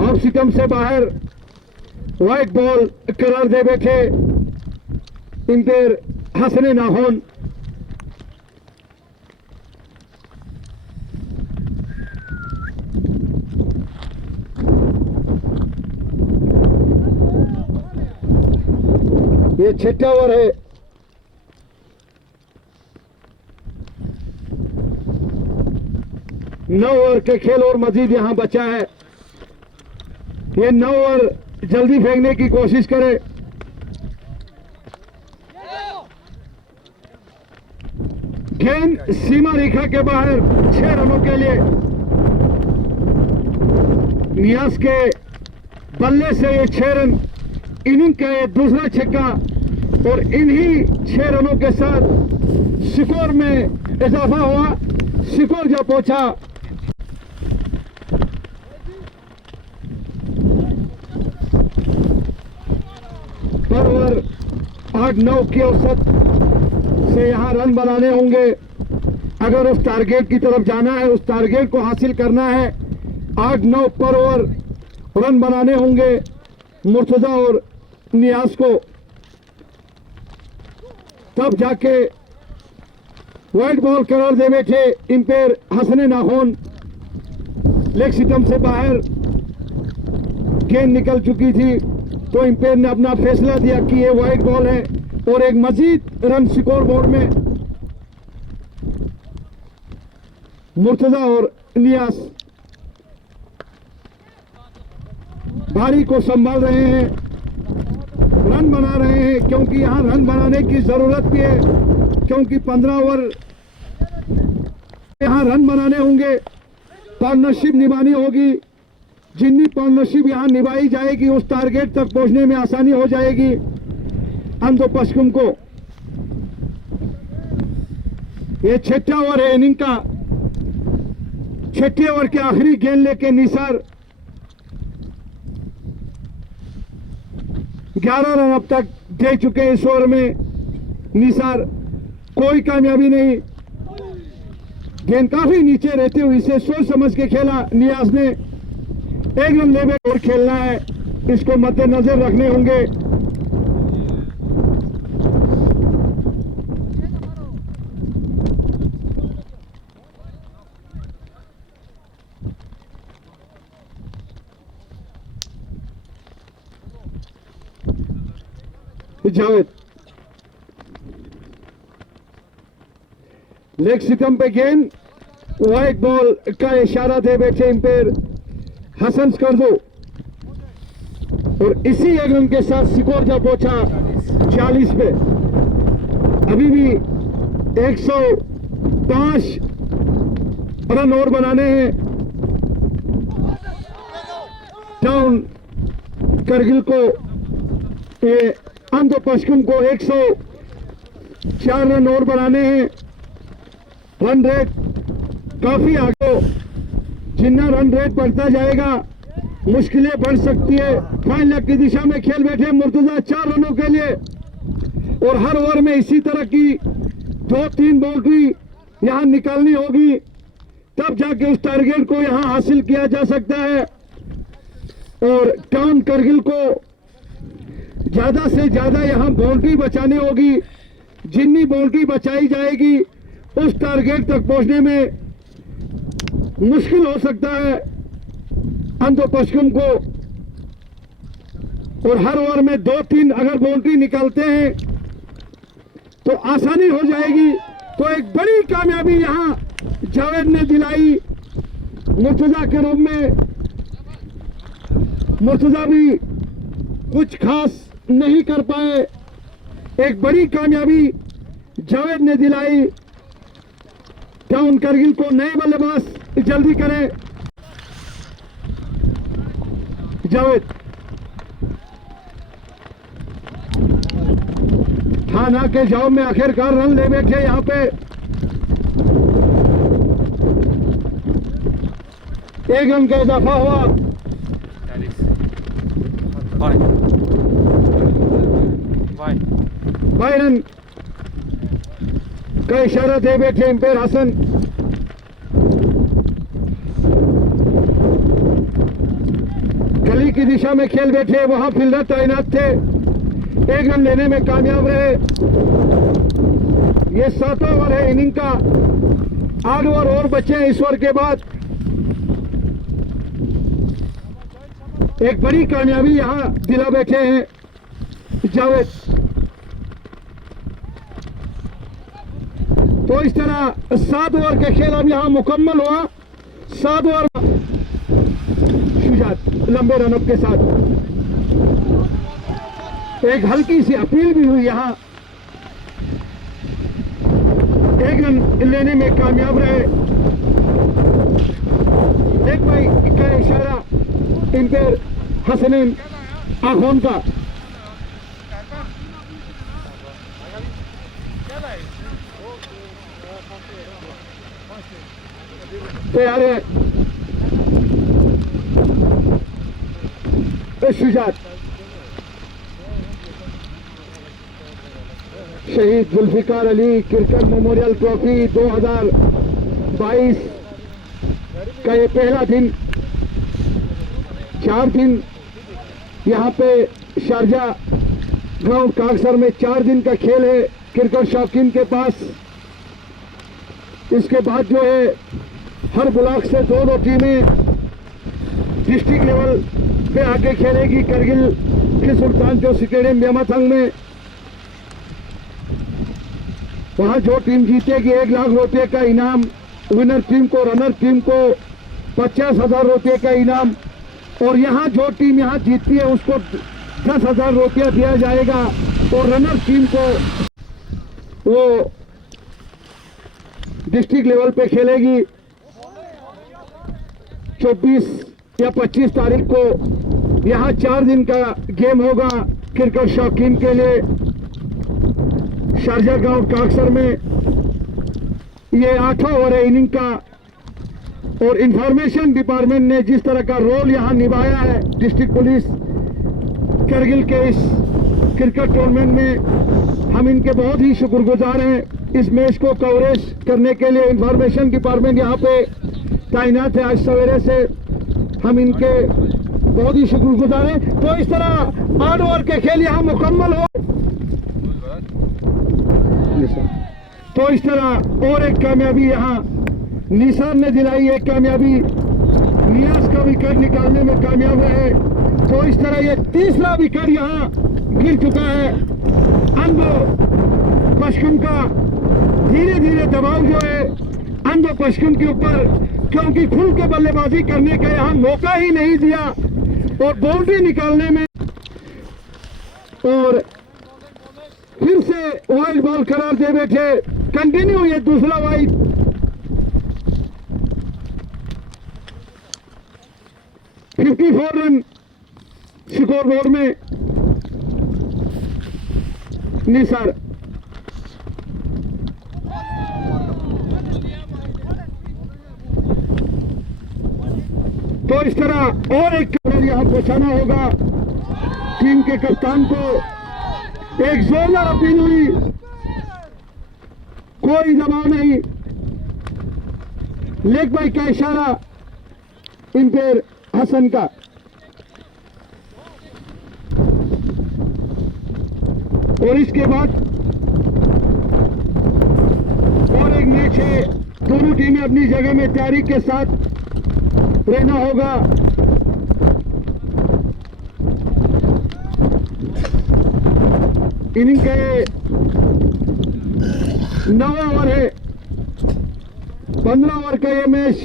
ऑफ सिटम से बाहर व्हाइट बॉल करार दे बैठे इंपेयर हसनैन आखोन। ये 6वां ओवर है। 9 ओवर के खेल और मजीद यहां बचा है। ये 9 ओवर जल्दी फेंकने की कोशिश करे। गेंद सीमा रेखा के बाहर 6 रनों के लिए। नियाज के बल्ले से ये 6 रन, इनिंग का ये दूसरा छक्का और इन्हीं 6 रनों के साथ स्कोर में इजाफा हुआ। स्कोर जब पहुंचा पर ओवर 8-9 की औसत से यहां रन बनाने होंगे। अगर उस टारगेट की तरफ जाना है, उस टारगेट को हासिल करना है, 8-9 पर ओवर रन बनाने होंगे मुर्तजा और नियाज को, तब जाके वाइड बॉल करार दे बैठे इंपेयर हसन नाखून। लेग स्टंप से बाहर गेंद निकल चुकी थी तो इंपेयर ने अपना फैसला दिया कि ये वाइड बॉल है और एक मजीद रन स्कोर बोर्ड में मुर्तजा और नियाज बारी को संभाल रहे हैं, रन बना रहे हैं, क्योंकि यहां रन बनाने की जरूरत भी है, क्योंकि 15 ओवर यहां रन बनाने होंगे, पार्टनरशिप निभानी होगी। जितनी पार्टनरशिप यहां निभाई जाएगी उस टारगेट तक पहुंचने में आसानी हो जाएगी अंधो पश्चिम को। ये 6ठा ओवर है इनिंग का। 6ठे ओवर के आखिरी गेंद लेके निसार 11 रन अब तक दे चुके हैं इस ओवर में निसार। कोई कामयाबी नहीं। गेंद काफी नीचे रहते हुए इसे सोच समझ के खेला नियाज ने। 1 रन ले और खेलना है, इसको मद्देनजर रखने होंगे। जावेद लेग स्टंप पे गेंद, वाइड बॉल का इशारा दे बैठे इंपेयर हसन कर दो और इसी 1 रन के साथ स्कोर जब पहुंचा 40 पे। अभी भी 105 रन और बनाने हैं। टाउन करगिल को ये आंध्र पश्चिम को 104 रन और बनाने हैं। रन रेट काफी आगे, जितना रन रेट बढ़ता जाएगा मुश्किलें बढ़ सकती है। फाइनल की दिशा में खेल बैठे मुर्तजा 4 रनों के लिए और हर ओवर में इसी तरह की 2-3 बाउंड्री यहां निकालनी होगी, तब जाके उस टारगेट को यहां हासिल किया जा सकता है। और टाउन करगिल को ज्यादा से ज्यादा यहां बाउंड्री बचानी होगी। जितनी बाउंड्री बचाई जाएगी उस टारगेट तक पहुंचने में मुश्किल हो सकता है आंध्र पश्चिम को। और हर ओवर में 2-3 अगर बाउंड्री निकालते हैं तो आसानी हो जाएगी। तो एक बड़ी कामयाबी यहां जावेद ने दिलाई मुर्तजा के रूप में। मुर्तजा भी कुछ खास नहीं कर पाए, एक बड़ी कामयाबी जावेद ने दिलाई। टाउन करगिल को नए बल्लेबाज जल्दी करें। जावेद थाना के जाओ में आखिरकार रन ले बैठे यहां पे। 1 रन का इजाफा हुआ। बाई रन का इशारा दे बैठे अंपायर हसन। गली की दिशा में खेल बैठे, वहां फील्डर तैनात थे, 1 रन लेने में कामयाब रहे। ये 7वां ओवर है इनिंग का, 8 ओवर और बचे हैं इस ओवर के बाद। एक बड़ी कामयाबी यहां दिला बैठे हैं जावेद। तो इस तरह 7 ओवर के खेल अब यहां मुकम्मल हुआ 7 ओवर शुजात लंबे रनअप के साथ। एक हल्की सी अपील भी हुई, यहाँ 1 रन लेने में कामयाब रहे। एक भाई का इशारा इंपेयर हसनैन आखोन का। तैयार है Shujaat. Shaheed Zulfikar Ali cricket memorial trophy 2022 का ये पहला दिन। 4 दिन यहाँ पे शारजा ग्राउंड काकसर में 4 दिन का खेल है क्रिकेट शौकीन के पास। इसके बाद जो है हर ब्लॉक से 2-2 टीमें डिस्ट्रिक्ट लेवल पे आके खेलेगी करगिल के सुल्तान जो स्टेडियम बेमाथंग में। वहां जो टीम जीतेगी 1 लाख रुपए का इनाम, विनर टीम को, रनर टीम को 50,000 रुपए का इनाम, और यहाँ जो टीम यहाँ जीतती है उसको 10,000 रुपया दिया जाएगा, और रनर टीम को वो डिस्ट्रिक्ट लेवल पे खेलेगी। 24 या 25 तारीख को यहाँ 4 दिन का गेम होगा क्रिकेट शौकीन के लिए शारजा ग्राउंड काकसर में। ये 8वां ओवर है इनिंग का, और इंफॉर्मेशन डिपार्टमेंट ने जिस तरह का रोल यहाँ निभाया है डिस्ट्रिक्ट पुलिस करगिल के इस क्रिकेट टूर्नामेंट में, हम इनके बहुत ही शुक्रगुजार हैं। इस मैच को कवरेज करने के लिए इंफॉर्मेशन डिपार्टमेंट यहाँ पे तैनात है। आज सवेरे से हम इनके बहुत ही शुक्रगुजार हैं। तो इस तरह 8 ओवर के खेल यहाँ मुकम्मल हो। तो इस तरह और एक कामयाबी यहाँ निसार ने दिलाई, एक कामयाबी नियाज का विकेट निकालने में कामयाब रहे। तो इस तरह ये 3रा विकेट यहाँ गिर चुका है। अंधो पश्चिम का धीरे धीरे दबाव जो है अंधो पश्चिम के ऊपर, क्योंकि खुल के बल्लेबाजी करने का यहाँ मौका ही नहीं दिया और बाउंड्री निकालने में, और फिर से वाइड बॉल करार दे बैठे। कंटिन्यू ये 2रा वाइड। $54 रन स्कोर बोर्ड में निसार। तो इस तरह और एक कवर यहाँ पहुंचाना होगा टीम के कप्तान को। एक जोरदार अपील हुई, कोई दबाव नहीं। लेग बाई का इशारा इंपेयर हसन का। और इसके बाद और एक मैच है। दोनों टीमें अपनी जगह में तैयारी के साथ रहना होगा। इनिंग के 9वां ओवर है। 15 ओवर का ये मैच।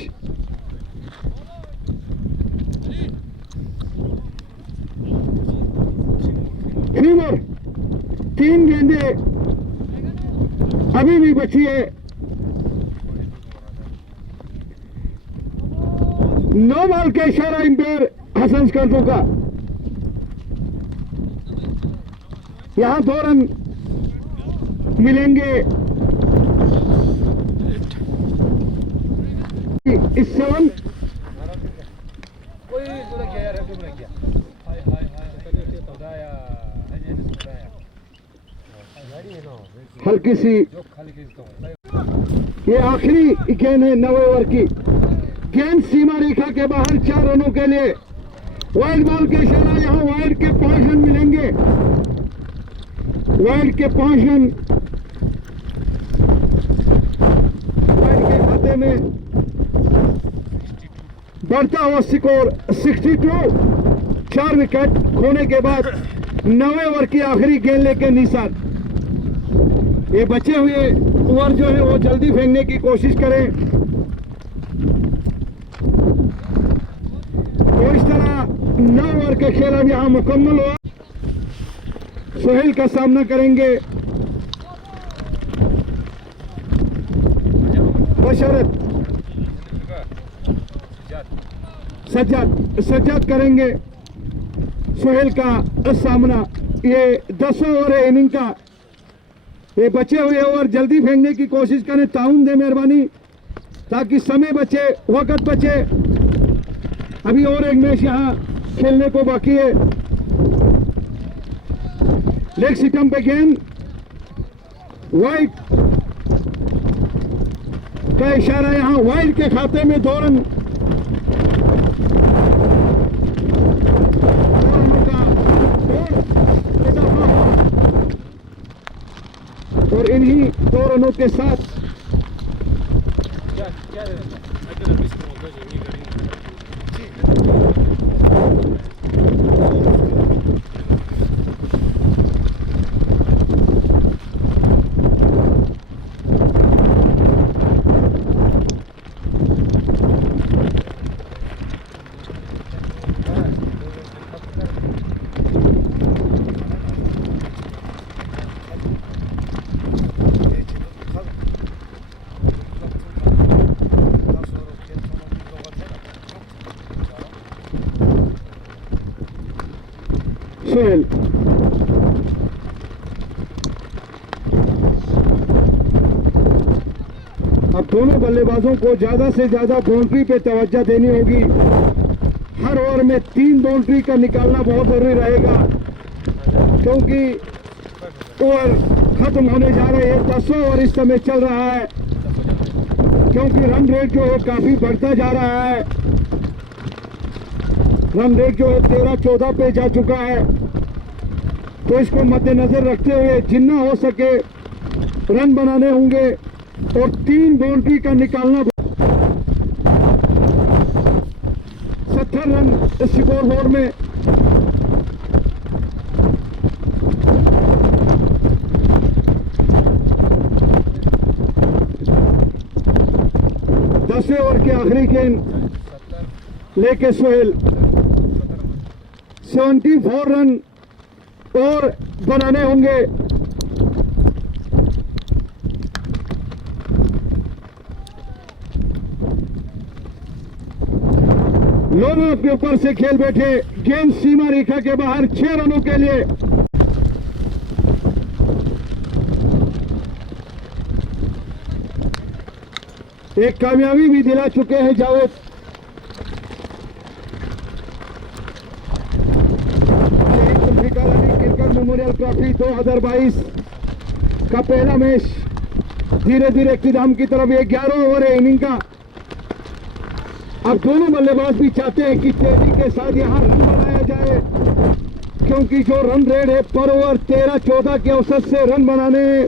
फीवर 3 गेंदें अभी भी बची है। 9 बॉल का इशारा इंपेयर हसन स्कर्दू का। यहां 2 रन मिलेंगे। इस 7 हल्की सी ये आखिरी गेंद है 9 ओवर की। गेंद सीमा रेखा के बाहर 4 रनों के लिए। वाइड बॉल के इशारा, यहाँ वाइड के 5 रन मिलेंगे। वाइड के 5 रन वाइड के खाते में। बढ़ता हुआ स्कोर 62। 4 विकेट खोने के बाद 9वें ओवर की आखिरी गेंद लेके निसार। ये बचे हुए ओवर जो है वो जल्दी फेंकने की कोशिश करें। 9 ओवर का खेल अब यहाँ मुकम्मल हुआ। सोहेल का सामना करेंगे बशरत सज्जाद करेंगे सोहेल का सामना। ये 10 ओवर है इनिंग का। ये बचे हुए ओवर जल्दी फेंकने की कोशिश करें, ताउन दे मेहरबानी, ताकि समय बचे, वक्त बचे। अभी और एक मैच यहाँ खेलने को बाकी है। लेग स्टंप पे गेंद, वाइड का इशारा, यहाँ वाइड के खाते में 2 रन। और इन्हीं 2 रनों के साथ सोहेल अब दोनों बल्लेबाजों को ज्यादा से ज्यादा बाउंड्री पे तवज्जो देनी होगी। हर ओवर में 3 बाउंड्री का निकालना बहुत जरूरी रहेगा, क्योंकि ओवर खत्म होने जा रहे हैं। 10 ओवर इस समय चल रहा है, क्योंकि रन रेट जो है काफी बढ़ता जा रहा है। रन रेट जो है 13-14 पे जा चुका है। तो इसको मद्देनजर रखते हुए जितना हो सके रन बनाने होंगे और 3 बाउंड्री का निकालना। 70 रन स्कोर बोर्ड में। दसवें ओवर की आखिरी गेंद लेके सोहेल 74 रन और बनाने होंगे। लोगों के ऊपर से खेल बैठे, गेंद सीमा रेखा के बाहर 6 रनों के लिए। एक कामयाबी भी दिला चुके हैं जावेद। क्रिकेट मेमोरियल ट्रॉफी 2022 का पहला मैच धीरे धीरे इख्तिताम की तरफ। ये 11 ओवर है इनिंग का। अब दोनों बल्लेबाज भी चाहते हैं कि तेजी के साथ यहां रन बनाया जाए, क्योंकि जो रन रेट है पर ओवर 13-14 के औसत से रन बनाने हैं।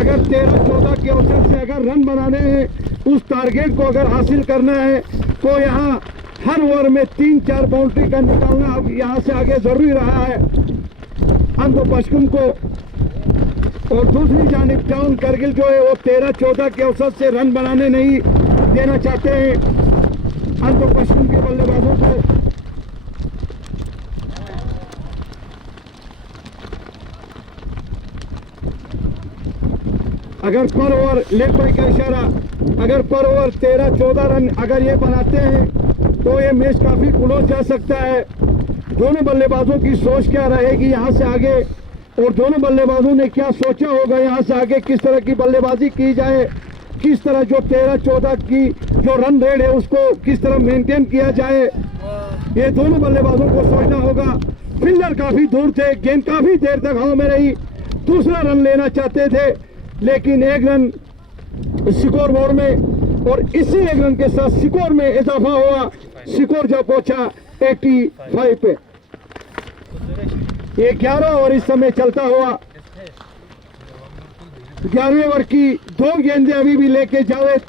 अगर 13-14 के औसत से अगर रन बनाने हैं, उस टारगेट को अगर हासिल करना है, तो यहाँ हर ओवर में 3-4 बाउंड्री का निकालना अब यहाँ से आगे जरूरी रहा है। अंत पश्चिम को और दूसरी जानिब टाउन करगिल जो है वो 13-14 के औसत से रन बनाने नहीं देना चाहते हैं अंत पश्चिम के बल्लेबाजों को। अगर पर ओवर लेग बाई का इशारा, अगर पर ओवर 13-14 रन अगर ये बनाते हैं तो ये मैच काफी क्लोज जा सकता है। दोनों बल्लेबाजों की सोच क्या रहेगी यहाँ से आगे, और दोनों बल्लेबाजों ने क्या सोचा होगा यहाँ से आगे, किस तरह की बल्लेबाजी की जाए, किस तरह जो 13-14 की जो रन रेट है उसको किस तरह मेंटेन किया जाए, ये दोनों बल्लेबाजों को सोचना होगा। फील्डर काफी दूर थे, गेंद काफी देर तक हवा में रही, दूसरा रन लेना चाहते थे, लेकिन 1 रन स्कोर बोर्ड में, और इसी 1 रन के साथ स्कोर में इजाफा हुआ। स्कोर जब पहुंचा 85 पे। ये 11 ओवर इस समय चलता हुआ। 11वें ओवर की 2 गेंदें अभी भी लेके जावेद।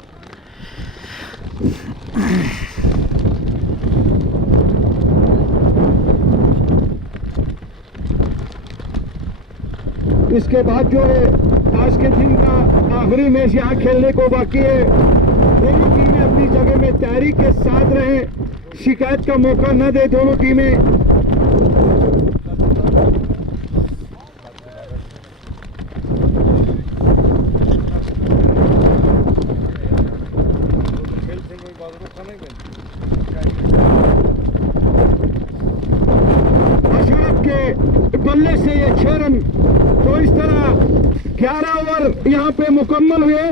इसके बाद जो है आज के दिन का आखिरी मैच यहाँ खेलने को बाकी है। दोनों टीमें अपनी जगह में तैयारी के साथ रहे, शिकायत का मौका न दे दोनों टीमें। अशरफ के बल्ले से ये 6 रन। तो इस तरह 11 ओवर यहाँ पे मुकम्मल हुए।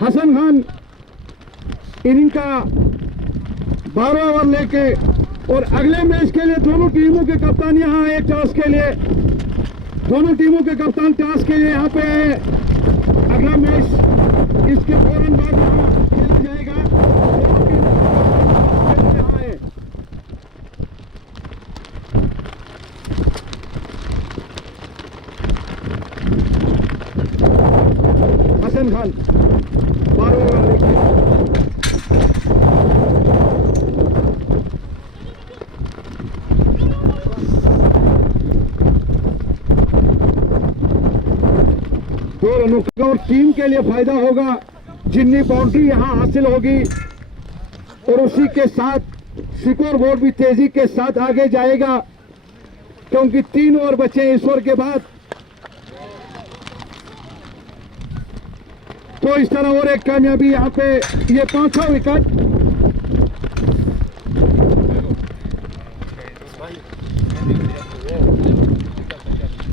हसन खान इनिंग का 12 ओवर लेके, और अगले मैच के लिए दोनों टीमों के कप्तान यहाँ है टॉस के लिए। दोनों टीमों के कप्तान टॉस के लिए यहाँ पे है। अगला मैच इसके फौरन बाद यहाँ खेला जाएगा। दोनों टीमों के कप्तान यहाँ है। हसन खान 12 ओवर लेके। दो रनों का और टीम के लिए फायदा होगा जितनी बाउंड्री यहां हासिल होगी, और उसी के साथ स्कोर बोर्ड भी तेजी के साथ आगे जाएगा, क्योंकि 3 ओवर बचे इस ओवर के बाद। तो इस तरह और एक कामयाबी यहाँ पे, ये 5वां विकेट।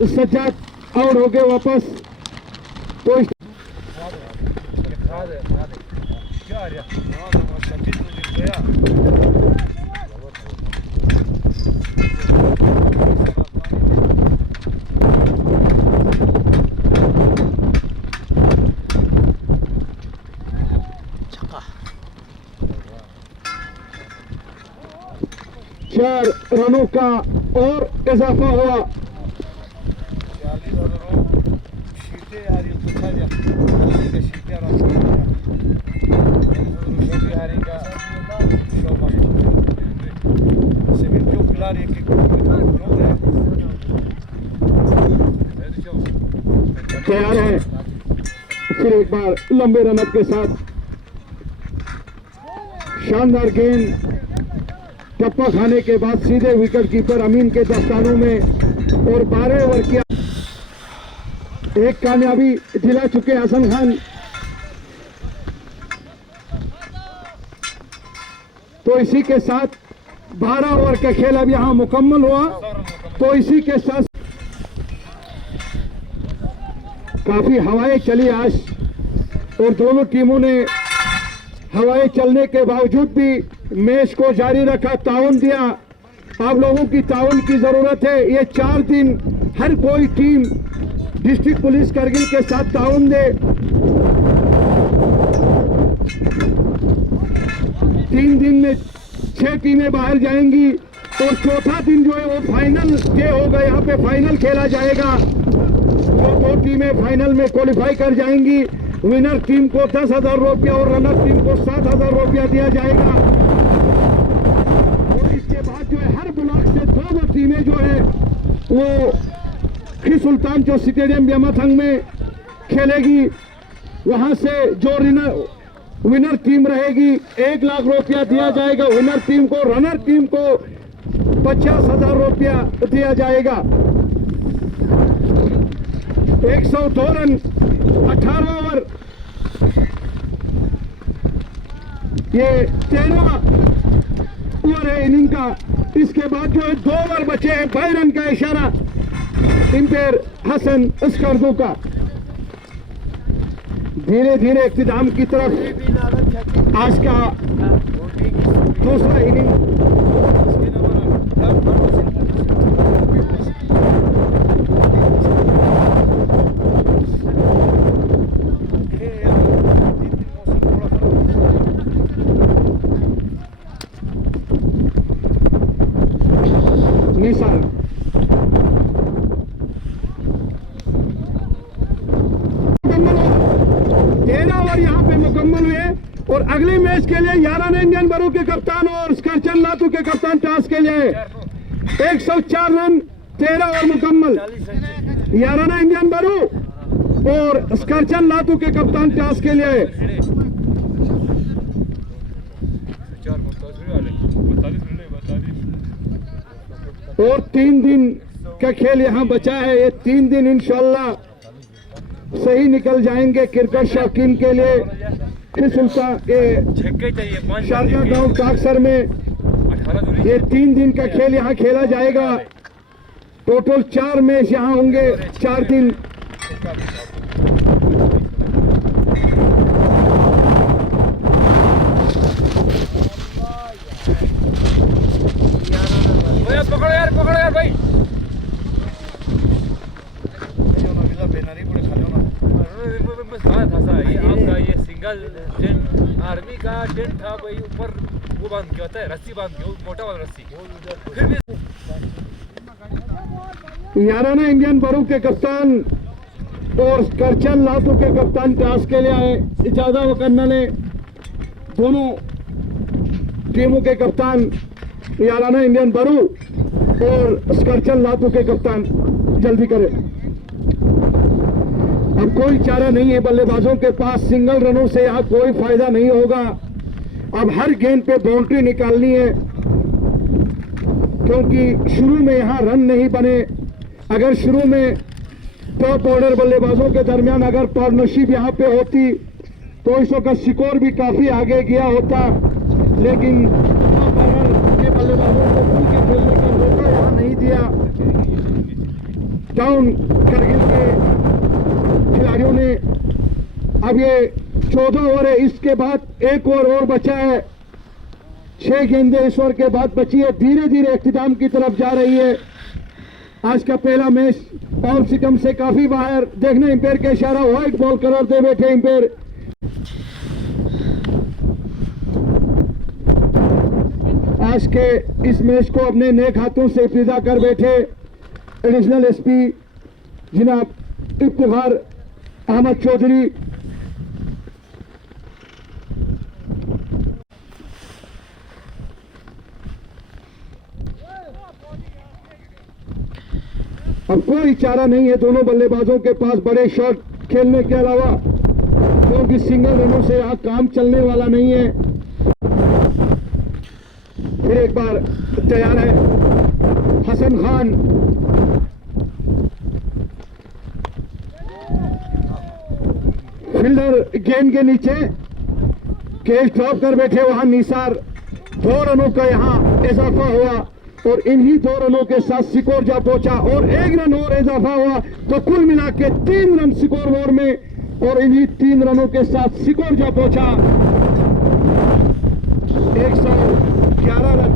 सज्जाद आउट हो गए वापस। तो इस चार रनों का और इजाफा हुआ। तैयार है फिर एक बार लंबे रनअप के साथ। शानदार गेंद, टप्पा खाने के बाद सीधे विकेट कीपर अमीन के दस्तानों में, और 12 ओवर किया। एक कामयाबी दिला चुके हसन खान। तो इसी के साथ 12 ओवर का खेल अब यहां मुकम्मल हुआ। तो इसी के साथ काफी हवाएं चली आज, और दोनों टीमों ने हवाएं चलने के बावजूद भी मैच को जारी रखा, ताउन दिया। आप लोगों की ताउन की जरूरत है। ये 4 दिन हर कोई टीम डिस्ट्रिक्ट पुलिस करगिल के साथ ताउन दे। 3 दिन में 6 टीमें बाहर जाएंगी, और चौथा दिन जो है वो फाइनल डे होगा। यहाँ पे फाइनल खेला जाएगा। जो 2 टीमें फाइनल में क्वालिफाई कर जाएंगी, विनर टीम को 10,000 रुपया और रनर टीम को 7,000 रुपया दिया जाएगा। और इसके बाद जो है हर ब्लॉक से 2 टीमें जो है वो खी सुल्तान जो स्टेडियम ब्यामाथंग में खेलेगी। वहां से जो विनर टीम रहेगी 1 लाख रुपया दिया जाएगा विनर टीम को। रनर टीम को 50,000 रुपया दिया जाएगा। 102 रन 18 ओवर। ये 13वां ओवर है इनिंग का। इसके बाद जो है 2 ओवर बचे हैं। 22 रन का इशारा इंपेयर हसन अस्करदू का। धीरे धीरे इख्तिताम की तरफ आज का दूसरा इनिंग। निसार 13 ओवर यहाँ पे मुकम्मल हुए, और अगले मैच के लिए याराना इंडियन बरू के कप्तान और स्कर्चन लातू के कप्तान टॉस के लिए 104 रन 13 ओवर मुकम्मल। याराना इंडियन बरू और स्कर्चन लातू के कप्तान टॉस के लिए और 3 दिन का खेल यहाँ बचा है। ये 3 दिन इंशाल्लाह सही निकल जाएंगे क्रिकेट शौकीन के लिए। सुल्तान के शारजा गांव काकसर में ये 3 दिन का खेल यहाँ खेला जाएगा। टोटल 4 मैच यहाँ होंगे 4 दिन। पकड़ो यार भाई। आपका ये सिंगल टेंट आर्मी का टेंट था भाई, ऊपर वो बांध के होता है, रस्सी बांध के, मोटा वाला रस्सी। फिर भी याराना इंडियन बरू के कप्तान और करचन लातू के कप्तान टॉस के लिए आए। इजाजा वकन्ना ने दोनों टीमों के कप्तान याराना इंडियन बरू और करचन लातू के कप्तान जल्दी करें। अब कोई चारा नहीं है बल्लेबाजों के पास। सिंगल रनों से यहाँ कोई फायदा नहीं होगा। अब हर गेंद पे बाउंड्री निकालनी है, क्योंकि शुरू में यहाँ रन नहीं बने। अगर शुरू में टॉप ऑर्डर बल्लेबाजों के दरमियान अगर पार्टनरशिप यहाँ पे होती तो इस वक्त स्कोर भी काफी आगे गया होता, लेकिन टॉप ऑर्डर के बल्लेबाजों को खुल के खेलने का मौका यहाँ नहीं दिया। डाउन करगिल के खिलाड़ियों ने। अब ये 14 ओवर है, इसके बाद 1 ओवर और बचा है। 6 गेंदें इस ओवर के बाद बची है। धीरे धीरे इख्तिताम की तरफ जा रही है। आज का पहला मैच और सिकम से काफी बाहर। देखने एम्पायर के इशारा, व्हाइट बॉल करार दे बैठे एम्पायर। आज के इस मैच को अपने नेक हाथों से इब्तिदा कर बैठे एडिशनल एसपी जनाब इफ्तिखार अहमद चौधरी। अब कोई चारा नहीं है दोनों बल्लेबाजों के पास बड़े शॉट खेलने के अलावा, क्योंकि सिंगल रनों से यहाँ काम चलने वाला नहीं है। फिर एक बार तैयार है हसन खान। फील्डर गेंद के नीचे कैच ड्रॉप कर बैठे वहां निसार। 2 रनों का यहाँ इजाफा हुआ और इन्हीं 2 रनों के साथ स्कोर जा पहुंचा और 1 रन और इजाफा हुआ, तो कुल मिला के 3 रन स्कोर बोर्ड में और इन्हीं 3 रनों के साथ स्कोर जा पहुंचा 111 रन।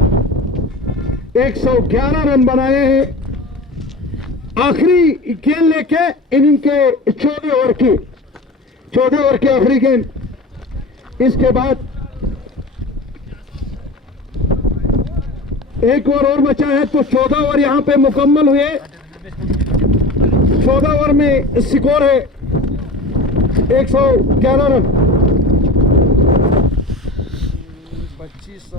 111 रन बनाए हैं आखिरी गेंद लेके इनिंग के 14 ओवर की आखिरी गेंद। इसके बाद 1 ओवर और बचा है, तो 14 ओवर यहाँ पे मुकम्मल हुए। 14 ओवर में स्कोर है 111 रन। 2500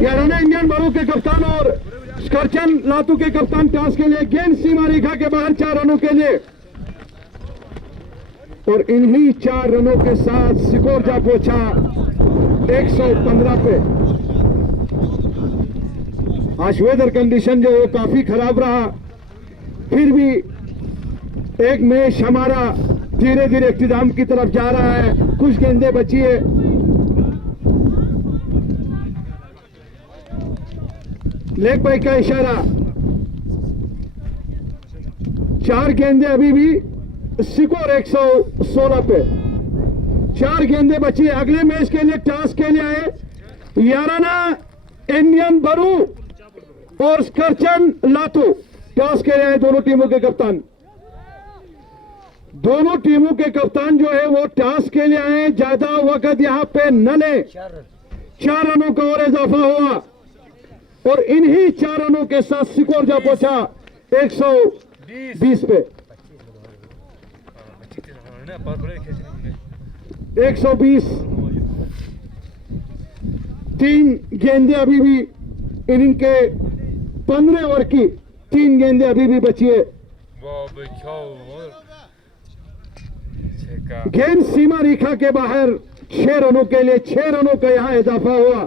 याराना इंडियन बरू के कप्तान और करचन लातू के कप्तान टॉस के लिए गेंद सीमा रेखा के बाहर 4 रनों के लिए और इन्हीं 4 रनों के साथ स्कोर जा पहुंचा 115 पे। आज वेदर कंडीशन जो है काफी खराब रहा, फिर भी एक मैच हमारा धीरे धीरे इख्तिताम की तरफ जा रहा है। कुछ गेंदें बची है। लेग बाई का इशारा। 4 गेंदें अभी भी स्कोर 116 पे। 4 गेंदें बची है। अगले मैच के लिए टॉस के लिए आए याराना इंडियन बरू और करचन लातू। टॉस के लिए आए दोनों टीमों के कप्तान। दोनों टीमों के कप्तान जो है वो टॉस के लिए आए। ज्यादा वक्त यहां पे न ले। 4 रनों का और इजाफा हुआ और इन्हीं 4 रनों के साथ स्कोर जा पहुंचा 120 पे। 120। 3 गेंदें अभी भी इनिंग के 15 ओवर की 3 गेंदें अभी भी बची है। गेंद सीमा रेखा के बाहर 6 रनों के लिए 6 रनों का यहां इजाफा हुआ।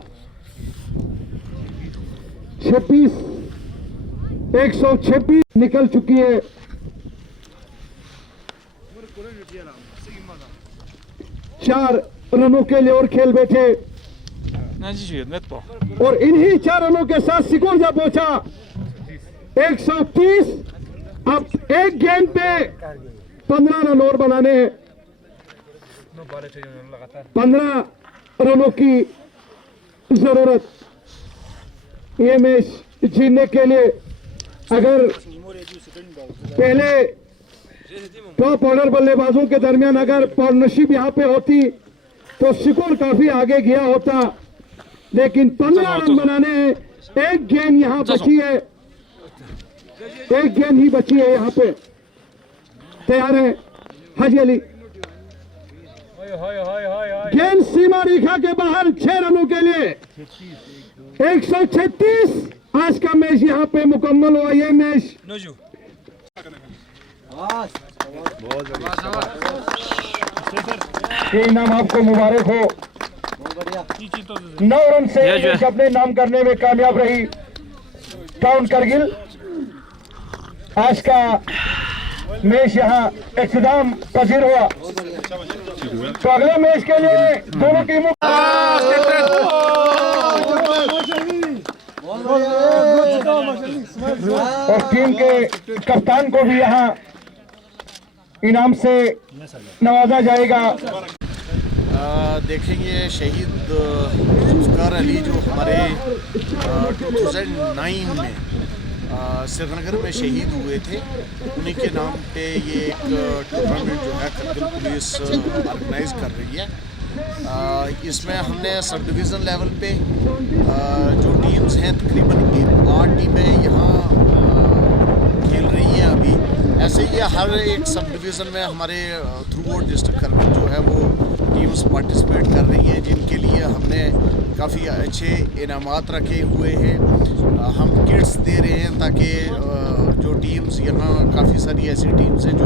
126 निकल चुकी है। 4 रनों के लिए और खेल बैठे और इन्हीं 4 रनों के साथ सिकोर जा पहुंचा 130। अब एक गेंद पे 15 रन और बनाने हैं। 15 रनों की जरूरत ये मैच जीतने के लिए। अगर पहले टॉप ऑर्डर बल्लेबाजों के दरमियान अगर पार्टनरशिप यहां पे होती तो स्कोर काफी आगे गया होता, लेकिन 15 रन बनाने हैं। एक गेंद यहां बची है, एक गेंद ही बची है। यहां पे तैयार है हाजी अली। गेंद सीमा रेखा के बाहर 6 रनों के लिए 136। आज का मैच यहाँ पे मुकम्मल हुआ। ये मैच ये इनाम आपको मुबारक हो। 9 रन से मैच अपने नाम करने में कामयाब रही टाउन करगिल। आज का मैच यहाँ इख्तिताम पसीर हुआ। तो अगले मैच के लिए दोनों टीमों और टीम के कप्तान को भी यहाँ इनाम से नवाजा जाएगा। देखेंगे शहीद जुल्फ़िकार अली जो हमारे 2009 में श्रीनगर में शहीद हुए थे, उन्हीं के नाम पे ये एक टूर्नामेंट जो है करगिल पुलिस ऑर्गेनाइज कर रही है। इसमें हमने सब डिवीज़न लेवल पे जो टीम्स हैं तकरीबन 8 टीमें यहाँ खेल रही हैं अभी। ऐसे ही हर एक सब डिवीज़न में हमारे थ्रू आउट डिस्ट्रिक्ट करगिल जो है वो टीम्स पार्टिसिपेट कर रही हैं, जिनके लिए हमने काफ़ी अच्छे इनामात रखे हुए हैं। हम किट्स दे रहे हैं ताकि जो टीम्स यहाँ काफ़ी सारी ऐसी टीम्स हैं जो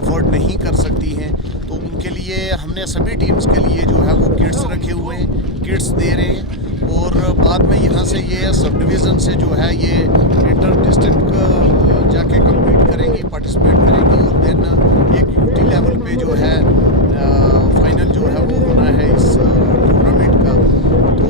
अफोर्ड नहीं कर सकती हैं, तो उनके लिए हमने सभी टीम्स के लिए जो है वो किट्स रखे हुए हैं, किट्स दे रहे हैं। और बाद में यहाँ से ये सब डिवीज़न से जो है ये इंटर डिस्ट्रिक्ट जाके कम्पीट करेंगी, पार्टिसिपेट करेंगी और देन एक यूटी लेवल पे जो है फाइनल जो है वो होना है इस टूर्नामेंट का। तो